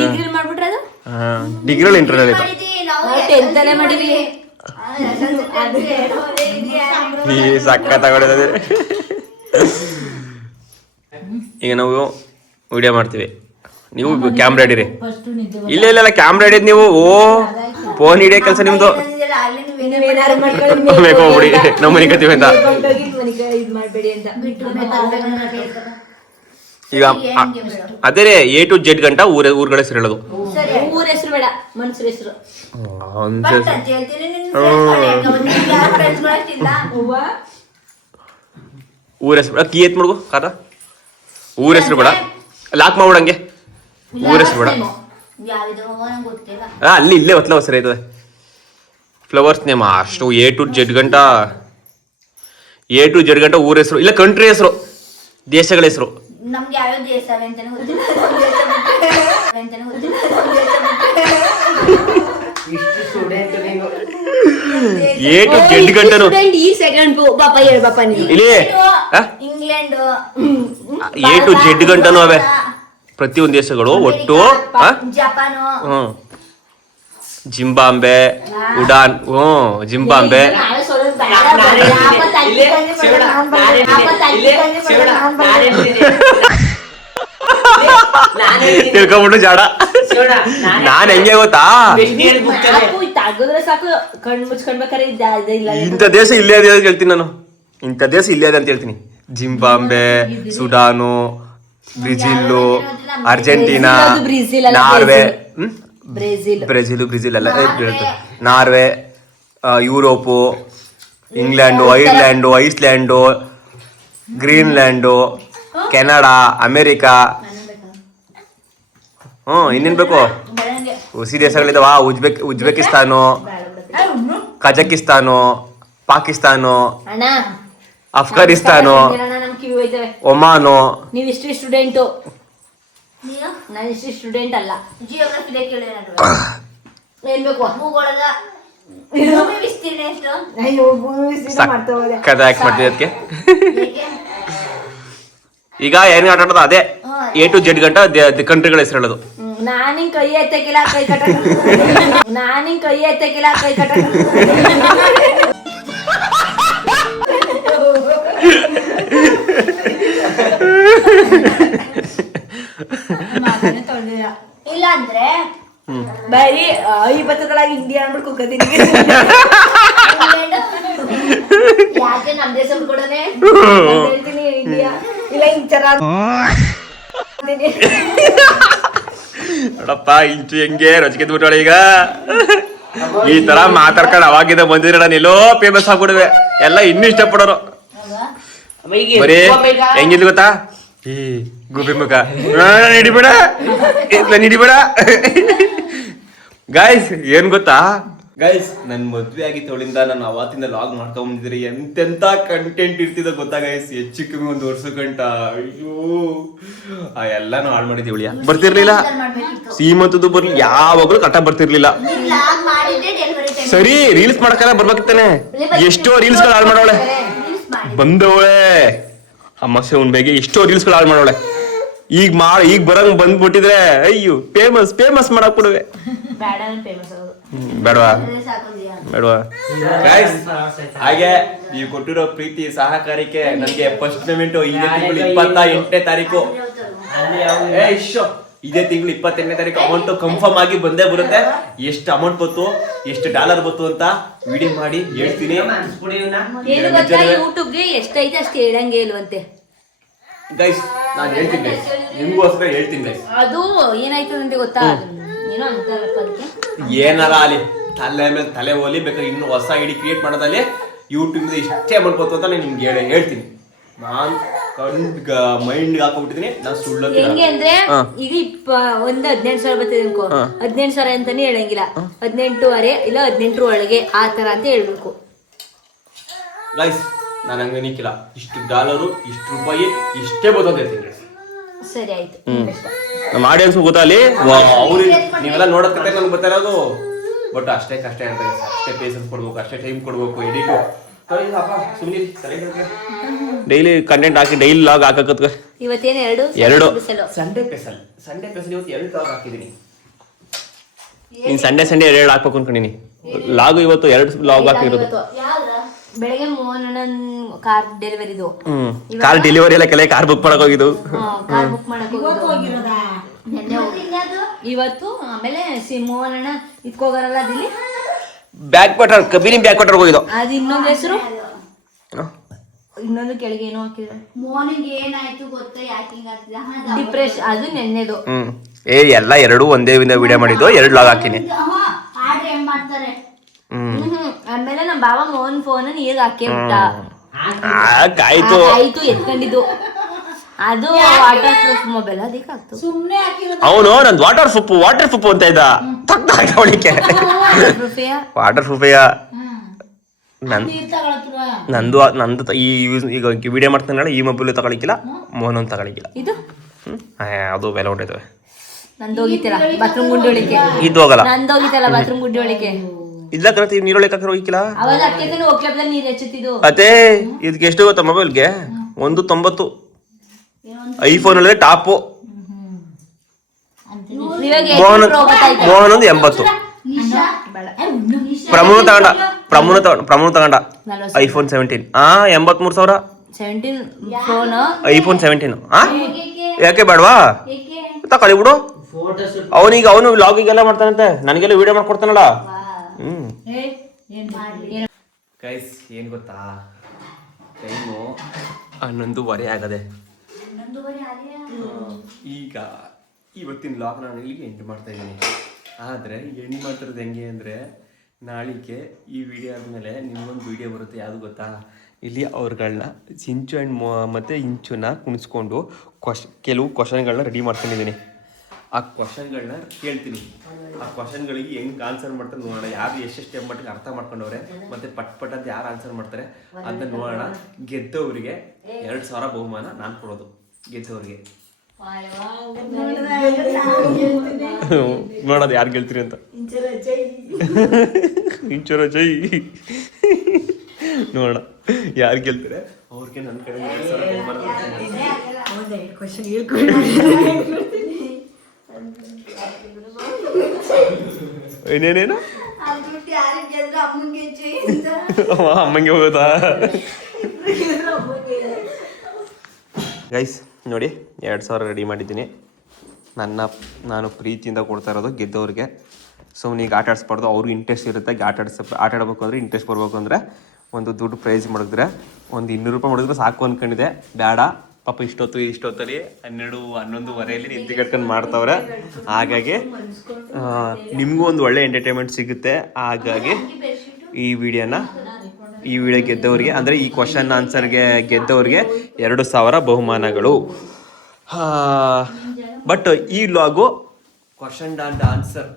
ಡಿಗ್ರಿ ಮಾಡ್ಬಿಟ್ರೆ ಅದು ಡಿಗ್ರಿ ಇಂಟರ್ನಲ್ ಐತೆ. 10th ಅಲ್ಲೇ ಮಾಡಿದ್ವಿ. ಈ ಸಕ್ಕ ತಗೊಳ್ಳೋದೇ. ಈಗ ನಾವು ವಿಡಿಯೋ ಮಾಡ್ತೀವಿ, ನೀವು ಕ್ಯಾಮ್ರಾ ಹಿಡೀರಿ. ಇಲ್ಲ ಕ್ಯಾಮ್ರಾ ಹಿಡಿದ್ ನೀವು. ಫೋನ್ ಹಿಡಿಯೋ ಕೆಲಸ ನಿಮ್ದು. ಹೋಗ್ಬಿಡಿ ನಾವು ಮನೆ ಕತ್ತೀವಿ ಅಂತ. ಈಗ ಅದೇ A to Z ಗಂಟ ಊರುಗಳ ಹೆಸರು ಹೇಳೋದು. ಊರ ಹೆಸರು ಬೇಡ, ಮನ್ಸೂರ್ ಹೆಸರು. ಊರ ಹೆಸರು ಕೀ ಎತ್ ಮಾಡ್ಗು ಕಾಟ. ಊರ ಹೆಸರು ಬೇಡ, ಲಾಕ್ ಮಾಡ್ಬಿಡಂಗೆ. ಊರ ಹೆಸರು ಬೇಡ. ಅಲ್ಲಿ ಇಲ್ಲೇ ಹೊತ್ಲ ಹೆಸರು ಆಯ್ತದೆ. ಫ್ಲವರ್ಸ್ ನೇಮ್ ಅಷ್ಟು A to Z ಗಂಟ ಊರ ಹೆಸರು ಇಲ್ಲ, ಕಂಟ್ರಿ ಹೆಸರು, ದೇಶಗಳ ಹೆಸರು. ನಮ್ಗೆ ಯಾವ್ಯಾವ ದೇಶ ಅಂತಾನೆ ಗೊತ್ತಿಲ್ಲ. A to Z ಗಂಟನು ಈ ಸೆಕೆಂಡ್ ಬಾಪ ಹೇಳು ಬಾಪ ನೀವು. ಇಲ್ಲಿ ಇಂಗ್ಲೆಂಡ್ A to Z ಗಂಟನು ಅವೇ ಪ್ರತಿಯೊಂದು ದೇಶಗಳು ಒಟ್ಟು. Japan, Zimbabwe, Sudan, Zimbabwe. ತಿಳ್ಕೊಂಬಿಟ್ಟು ಜಾಡ. ನಾನ್ ಹೆಂಗೆ ಗೊತ್ತಾ, ಸಾಕು ಕಣ್ ಮುಚ್ಕೊಂಡ್ಬೇಕಾರೆ ಇಂಥ ದೇಶ ಇಲ್ಲೇ ಅದೇ ಅಂತ ಹೇಳ್ತೀನಿ ನಾನು. ಇಂಥ ದೇಶ ಇಲ್ಲೇ ಅದೇ ಅಂತ ಹೇಳ್ತೀನಿ. Zimbabwe, Sudan, Brazil, Argentina, Norway, Brazil ಅಲ್ಲ, Norway, Europe, England, Ireland, Iceland, Greenland, Canada, America. ಇನ್ನೇನ್ ಬೇಕು? ಹುಸಿ ದೇಶಗಳಿದಾವ. ಉಜ್ಬೇಕಿಸ್ತಾನು, ಕಜಕಿಸ್ತಾನು, ಪಾಕಿಸ್ತಾನು, ಅಫ್ಘಾನಿಸ್ತಾನು, ಒಮಾನು. ನೀವು ಹಿಸ್ಟ್ರಿ ಸ್ಟೂಡೆಂಟು, ನೀನು ನಾನು ಹಿಸ್ಟ್ರಿ ಸ್ಟೂಡೆಂಟ್ ಅಲ್ಲ. ಜಿಯೋಗ್ರಫಿದಾಗ ಕೇಳಿದ್ರೆ ಏನ್ ಬೇಕು? ಭೂಗೋಳದ ವಿಸ್ತೀರ್ಣ ಎಷ್ಟು? ಕದ ಯಾಕೆ ಮಾಡ್ತೀವಿ ಅದಕ್ಕೆ? ಏಕೆ? ಈಗ ಏನ್ ಆಟ ಆಡೋದು ಅದೇ A to Z ಗಂಟ ಕಂಟ್ರಿಗಳ ಹೆಸರು ಹೇಳೋದು. ನಾನಿಂಗ್ ಕೈ ಎತ್ತಕ್ಕಿಲ್ಲ, ಕೈ ಕಟ್ಟ. ನಾನಿಂಗ್ ಕೈ ಎತ್ತಕ್ಕಿಲ್ಲ, ಕೈ ಕಟ್ಟ. ಇಲ್ಲ ಅಂದ್ರೆ ಬರೀ 20 ಇಂಡಿಯಾ ಅಂದ್ಬಿಟ್ಟು ಕುಕ್ಕತೀನಿ. ಯಾಕೆ ನಮ್ ದೇಶ ಕೊಡೋನೆ ಹೇಳ್ತೀನಿ ಇಂಡಿಯಾ ಇಲ್ಲ ಇಂಚರ ನೋಡಪ್ಪ ಇಂಚು ಹೆಂಗೆ ರಚಿಕೆ ಬಿಟ್ಟೋಳ. ಈಗ ಈ ತರ ಮಾತಾಡ್ಕೊಂಡು ಅವಾಗಿಂದ ಬಂದಿರ ನಾನು ಎಲ್ಲೋ ಫೇಮಸ್ ಆಗ್ಬಿಡುವೆ. ಎಲ್ಲ ಇನ್ನೂ ಇಷ್ಟಪಡೋರು. ಬರೀ ಹೆಂಗಿದ್ ಗೊತ್ತಾ, ಈ ಗುಬ್ಬಿ ಮುಖ ಹಿಡಿಬೇಡ ಹಿಡಿಬೇಡ. ಗಾಯ್ಸ್ ಏನ್ ಗೊತ್ತಾ ಗೈಸ್, ನನ್ ಮದ್ವೆ ಆಗಿತ್ತವಳಿಂದ ನಾನು ಅವತ್ತಿಂದ ಲಾಗ್ ಮಾಡ್ಕೊಂಡ್ಬಂದಿದ್ರೆ ಎಂತೆಂತ ಕಂಟೆಂಟ್ ಇರ್ತಿದ ಗೊತ್ತಾ ಗೈಸ್. ಹೆಚ್ಚು ಕಮ್ಮಿ 1 ವರ್ಷ ಗಂಟ. ಅಯ್ಯೋ ಆ ಎಲ್ಲಾನು ಹಾಳು ಮಾಡಿದ್ವಿ. ಅವಳಿಯ ಬರ್ತಿರ್ಲಿಲ್ಲ, ಸೀಮಂತದ್ದು ಬರ್ಲಿ, ಯಾವಾಗ್ಲೂ ಕಟ್ಟ ಬರ್ತಿರ್ಲಿಲ್ಲ. ಸರಿ ರೀಲ್ಸ್ ಮಾಡಕ್ಕಾಗ ಬರ್ಬೇಕಿತ್ತಾನೆ. ಎಷ್ಟೋ ರೀಲ್ಸ್ ಗಳು ಹಾಳು ಮಾಡೋಳೆ. ಬಂದವಳೆ ಅಮಾಸೆ ಉಣ್ಬೇಗೆ ಎಷ್ಟೋ ರೀಲ್ಸ್ ಗಳು ಹಾಳು ಮಾಡೋಳೆ. ಈಗ ಬರಂಗ್ ಬಂದ್ಬಿಟ್ಟಿದ್ರೆ ಅಯ್ಯೋ ಫೇಮಸ್ ಮಾಡಕ್ ಬಿಡುವೆ. ಬೇಡ ಫೇಮಸ್ ಆಗೋದು. ಬೇಡವಾ ಸಾಕೋದಿಯಾ ಬೇಡವಾ ಗೈಸ್? ಹಾಗೆ ನೀವು ಕೊಟ್ಟಿರೋ ಪ್ರೀತಿ ಸಹಕಾರಕ್ಕೆ ನನಗೆ ಫಸ್ಟ್ ಪೇಮೆಂಟ್ ಇದೇ ತಿಂಗಳು 28ನೇ ತಾರೀಕು ಇದೇ ತಿಂಗಳು 28ನೇ ತಾರೀಕು ಅಮೌಂಟ್ ಕನ್ಫರ್ಮ್ ಆಗಿ ಬಂದೇ ಬರುತ್ತೆ. ಎಷ್ಟು ಅಮೌಂಟ್ ಬಂತು, ಎಷ್ಟು ಡಾಲರ್ ಬಂತು ಅಂತ ವಿಡಿಯೋ ಮಾಡಿ ಹೇಳ್ತೀನಿ. ಏನು ಗೊತ್ತಾ, ಯೂಟ್ಯೂಬ್ಗೆ ಎಷ್ಟೈತೆ ಅಷ್ಟು ಹೇಳಂಗೆ ಇಲ್ವಂತೆ ಗೈಸ್. ನಾನು ಹೇಳ್ತೀನಿ ಗೈಸ್, ನಿಮ್ಗೋಸ್ಕರ ಹೇಳ್ತೀನಿ ಗೈಸ್. ಅದು ಏನಾಯ್ತದಂತೆ ಗೊತ್ತಾ, ಏನೋ ಅಂತಾರಪ್ಪ ಅದಕ್ಕೆ, ಏನಾರ ಅಲ್ಲಿ ತಲೆ ಮೇಲೆ ತಲೆ ಹೋಲಿ ಬೇಕಾದ್ರೆ ಇನ್ನು ಹೊಸ ಐಡಿ ಕ್ರಿಯೇಟ್ ಮಾಡೋದಲ್ಲಿ ಯೂಟ್ಯೂಬ್ ಇಷ್ಟೇ ಅಮೌಂಟ್ ಬಂತು ಅಂತ ನಾನು ನಿಮ್ಗೆ ಹೇಳ್ತೀನಿ. ನಾನು ಮೈಂಡ್ ಹಾಕೊಂಡ್ಬಿಟ್ಟಿದ್ದೀನಿ. ನಾನು ಸುಳ್ಳು ಹೆಂಗೆ ಅಂದ್ರೆ ಈಗ 18,000 ಬರ್ತದೆ ಅನ್ಕೋ, 18,000 ಅಂತಾನೆ ಹೇಳಂಗಿಲ್ಲ, 18,500 ಇಲ್ಲ 18 ಒಳಗೆ ಆ ತರ ಅಂತ ಹೇಳ್ಬೇಕು ಗೈಸ್. ನಾನು ಹಂಗೆ ನಿಕ್ಕಿಲ್ಲ, ಇಷ್ಟು ಡಾಲರು ಇಷ್ಟು ರೂಪಾಯಿ ಇಷ್ಟೇ ಬರ್ತದೆ ಹೇಳ್ತೀನಿ. ಸರಿ ಆಯ್ತು. ನಮ್ಮ ಆಡಿಯನ್ಸ್ ಗೊತ್ತಾಗಲಿ, ಅವ್ರಿಗೆ ನೀವೆಲ್ಲ ನೋಡೋದಕ್ಕೆ ನನ್ಗೆ ಗೊತ್ತಿರೋದು. ಬಟ್ ಅಷ್ಟೇ ಕಷ್ಟ ಇರ್ತದೆ, ಅಷ್ಟೇ ಪೇಷನ್ಸ್ ಕೊಡ್ಬೇಕು, ಅಷ್ಟೇ ಟೈಮ್ ಕೊಡ್ಬೇಕು. ಎಡಿಟು ಡೈಲಿ ಕಂಟೆಂಟ್ ಹಾಕಿ ಡೈಲಿ ಲಾಗ್ ಹಾಕಕ್ಕ. ಇವತ್ತೇನು ಎರಡು ಸಂಡೇ ಸ್ಪೆಷಲ್ ಇವತ್ತು 2 ಲಾಗ್ ಹಾಕಿದೀನಿ. ಇನ್ ಸಂಡೇ 2 ಹಾಕ್ಬೇಕು ಅನ್ಕೊಂಡಿನಿ. ಲಾಗು ಇವತ್ತು 2 ಲಾಗ್ ಹಾಕಿರೋದು. ಬೆಳಗ್ಗೆ ಮೋಹನಣ್ಣನ್ ಕಾರ್ ಡೆಲಿವರಿದು, ಕಾರ್ ಡೆಲಿವರಿ ಎಲ್ಲ ಕೆಲ ಕಾರ್ ಬುಕ್ ಮಾಡಕ್ ಹೋಗಿದ್ದು. ಕಾರ್ ಬುಕ್ ಮಾಡಕ್ ಇವತ್ತು. ಆಮೇಲೆ ಮೋಹನಣ್ಣ ಇಟ್ಕೋಗಾರಲ್ಲ ಅದಿಲ್ಲಿ backwater, Kabini backwater ಹೋಗಿದ್ದು. ಅದು ಇನ್ನೊಂದು ಹೆಸರು, ಇನ್ನೊಂದು ಕೆಳಗೆ ಏನೋ ಹಾಕಿದ್ರೆ ಮೋನಿಗೆ ಏನಾಯ್ತು ಗೊತ್ತಾ, ಯಾಕಿಂಗ್ ಆಗ್ತಿದೆ ಡಿಪ್ರೆಷನ್. ಅದು ನೆನ್ನೆದು. ಎಲ್ಲ 2 ಒಂದೇ ವಿಡಿಯೋ ಮಾಡಿದ್ದು, 2 ಲಾಗ್ ಹಾಕಿನಿ. ಆರ್ಡರ್ ಏನ್ ಮಾಡ್ತಾರೆ. ಆಮೇಲೆ ನಮ್ಮ ಬಾಬಾ ಮೋಹನ್ ಫೋನ್ ನೀರ್ಗೆ ಹಾಕಿ ಬಿಟ್ಟ. ಆಯ್ತು ಎತ್ಕೊಂಡಿದ್ದು ಅದು ವಾಟರ್ ಪ್ರೂಫ್ ಮೊಬೈಲ್, ಅದಕ್ಕೆ ಆಗ್ತು. ಅವನು ನಂದು ವಾಟರ್ ಪ್ರೂಫ್ ಅಂತ ಇದ್ದ. ವಾಟರ್ ಪ್ರೂಫಿಯ ನಂದು ಈಗ ವಿಡಿಯೋ ಮಾಡ್ತಾನೆ. ಈ ಮೊಬೈಲ್ ತಗೊಳಿಕ್ಕಿಲ್ಲ, ಮೋಹನ್ ತಗೊಳಿಕ್ಕಿಲ್ಲ. ಇದು ಅದು ಬೆಲೆ ಹೊಂಟೈತವೆ. ನಂದು ಹೋಗಿತ್ತಲ್ಲ ಬಾತ್ರೂಮ್ ಗುಂಡಿ ಒಳಿಕೆ, ಇದು ಹೋಗಲ್ಲ. ನಂದು ಹೋಗಿತ್ತಲ್ಲ ಬಾತ್ರೂಮ್ ಗುಂಡಿ ಒಳಿಕೆ. ಇಲ್ಲ ಕರತಿ ನೀರೊಳಗೆ ಹಾಕಿ ಹೋಗಿಲ್ಲ. ಅವಾಗ ಅಕ್ಕೇತನ ಹೋಗ್ಲಬ್ದಲ್ಲಿ ನೀರು ಹೆಚ್ಚುತ್ತಿದ್ದು. ಅದೇ ಇದಕ್ಕೆ ಎಷ್ಟು ಗೊತ್ತಾ ಮೊಬೈಲ್ಗೆ? 190. ಐಫೋನ್ ಅಲ್ಲೇ ಟಾಪು. ಮೋಹನ್ 80. ಪ್ರಮೋನ್ ತಗೊಂಡ ಐಫೋನ್ 17. 83,000 ಫೋನ್. ಐಫೋನ್ 17. ಯಾಕೆ ಬೇಡವಾ? ತಗೊಳ್ಳಿ ಬಿಡು. ಅವನು ಲಾಗಿಂಗ್ ಮಾಡ್ತಾನಂತೆ, ನನಗೆಲ್ಲ ವಿಡಿಯೋ ಮಾಡ್ಕೊಡ್ತಾನಲ್ಲ. ಗೈಸ್ ಏನ್ ಗೊತ್ತಾ, ಟೈಮು 11:15 ಆಗದೆ. ಈಗ ಇವತ್ತಿನ ಲಾಗ್ ನಾನು ಇಲ್ಲಿಗೆ ಎಂಡ್ ಮಾಡ್ತಾ ಇದ್ದೀನಿ. ಆದರೆ ಎಂಡ್ ಮಾಡ್ತಿರೋದು ಹೆಂಗೆ ಅಂದರೆ, ನಾಳಿಗೆ ಈ ವಿಡಿಯೋ ಆದಮೇಲೆ ನಿಮ್ಗೊಂದು ವಿಡಿಯೋ ಬರುತ್ತೆ. ಯಾವುದು ಗೊತ್ತಾ, ಇಲ್ಲಿ ಅವ್ರುಗಳನ್ನ ಸಿಂಚು ಆ್ಯಂಡ್ ಮತ್ತು ಇಂಚುನ ಕುಣಿಸ್ಕೊಂಡು ಕೆಲವು ಕ್ವಶನ್ಗಳನ್ನ ರೆಡಿ ಮಾಡ್ಕೊಂಡಿದ್ದೀನಿ. ಆ ಕ್ವಶನ್ಗಳನ್ನ ಕೇಳ್ತೀನಿ. ಆ ಕ್ವಶನ್ಗಳಿಗೆ ಹೆಂಗೆ ಆನ್ಸರ್ ಮಾಡ್ತಾರೆ ನೋಡೋಣ. ಯಾರು ಎಷ್ಟೆಷ್ಟು ಮಟ್ಟಿಗೆ ಅರ್ಥ ಮಾಡ್ಕೊಂಡವ್ರೆ ಮತ್ತು ಪಟ್ ಅಂತ ಯಾರು ಆನ್ಸರ್ ಮಾಡ್ತಾರೆ ಅಂತ ನೋಡೋಣ. ಗೆದ್ದವರಿಗೆ 2,000 ಬಹುಮಾನ ನಾನು ಕೊಡೋದು. ಗೆದ್ದವರಿಗೆ ನೋಡೋದು ಯಾರು ಗೆಲ್ತೀರಿ ಅಂತ. ಇಂಚರ ಜೈ ನೋಡೋಣ ಯಾರು ಗೆಲ್ತಾರೆ ಅವ್ರಿಗೆ ನನ್ನ ಕಡೆ 2,000 ಏನೇನೇನು ಅಮ್ಮಂಗೆ ಹೋಗೋದಾ? ಗೈಸ್ ನೋಡಿ 2,000 ರೆಡಿ ಮಾಡಿದ್ದೀನಿ. ನಾನು ಪ್ರೀತಿಯಿಂದ ಕೊಡ್ತಾ ಇರೋದು ಗೆದ್ದವ್ರಿಗೆ. ಸುಮ್ಮನೆ ಆಟ ಆಡಿಸ್ಬಾರ್ದು, ಅವ್ರಿಗೆ ಇಂಟ್ರೆಸ್ಟ್ ಇರುತ್ತೆ. ಆಟ ಆಡಬೇಕು ಅಂದರೆ ಇಂಟ್ರೆಸ್ಟ್ ಬರಬೇಕು ಅಂದರೆ ಒಂದು ದುಡ್ಡು ಪ್ರೈಸ್ ಮಾಡಿದ್ರೆ ಒಂದು 200 ರೂಪಾಯಿ ಮಾಡಿದ್ರೆ ಸಾಕು ಅಂದ್ಕೊಂಡಿದ್ದೆ. ಬೇಡ ಪಾಪ ಇಷ್ಟೊತ್ತಲ್ಲಿ 11:30 ನಿಂತ್ಕೊಂಡು ಮಾಡ್ತಾವ್ರೆ. ಹಾಗಾಗಿ ನಿಮಗೂ ಒಂದು ಒಳ್ಳೆ ಎಂಟರ್ಟೈನ್ಮೆಂಟ್ ಸಿಗುತ್ತೆ. ಹಾಗಾಗಿ ಈ ವಿಡಿಯೋ ಗೆದ್ದವ್ರಿಗೆ ಅಂದರೆ ಈ ಕ್ವಶನ್ ಆನ್ಸರ್ಗೆ ಗೆದ್ದವ್ರಿಗೆ 2,000 ಬಹುಮಾನಗಳು. ಬಟ್ ಈ ಲಾಗು ಕ್ವಶನ್ ಆ್ಯಂಡ್ ಆನ್ಸರ್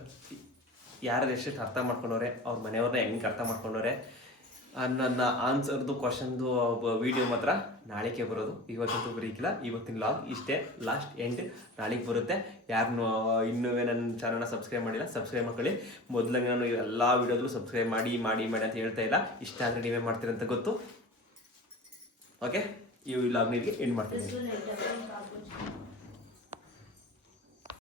ಯಾರು ಎಷ್ಟು ಅರ್ಥ ಮಾಡ್ಕೊಂಡವ್ರೆ, ಅವ್ರ ಮನೆಯವ್ರನ್ನ ಹೆಂಗೆ ಅರ್ಥ ಮಾಡ್ಕೊಂಡವ್ರೆ ನನ್ನ ಆನ್ಸರ್ದು ಕ್ವಶನ್ದು ವಿಡಿಯೋ ಮಾತ್ರ ನಾಳೆಗೆ ಬರೋದು. ಇವತ್ತಂತೂ ಬರೀಕಿಲ್ಲ. ಇವತ್ತಿನ ಲಾಗ್ ಇಷ್ಟೇ, ಲಾಸ್ಟ್ ಎಂಡ್. ನಾಳೆಗೆ ಬರುತ್ತೆ. ಯಾರನ್ನು ಇನ್ನೂ ನನ್ನ ಚಾನಲ್ನ ಸಬ್ಸ್ಕ್ರೈಬ್ ಮಾಡಿಲ್ಲ, ಸಬ್ಸ್ಕ್ರೈಬ್ ಮಾಡ್ಕೊಳ್ಳಿ. ಮೊದಲಾಗಿ ನಾನು ಎಲ್ಲ ವೀಡಿಯೋದಲ್ಲೂ ಸಬ್ಸ್ಕ್ರೈಬ್ ಮಾಡಿ ಅಂತ ಹೇಳ್ತಾ ಇಲ್ಲ. ಇಷ್ಟ ಆದರೆ ನೀವೇ ಮಾಡ್ತೀರಂತ ಗೊತ್ತು. ಓಕೆ, ಈ ಲಾಗ್ ನಿಮಗೆ ಎಂಡ್ ಮಾಡ್ತೀನಿ.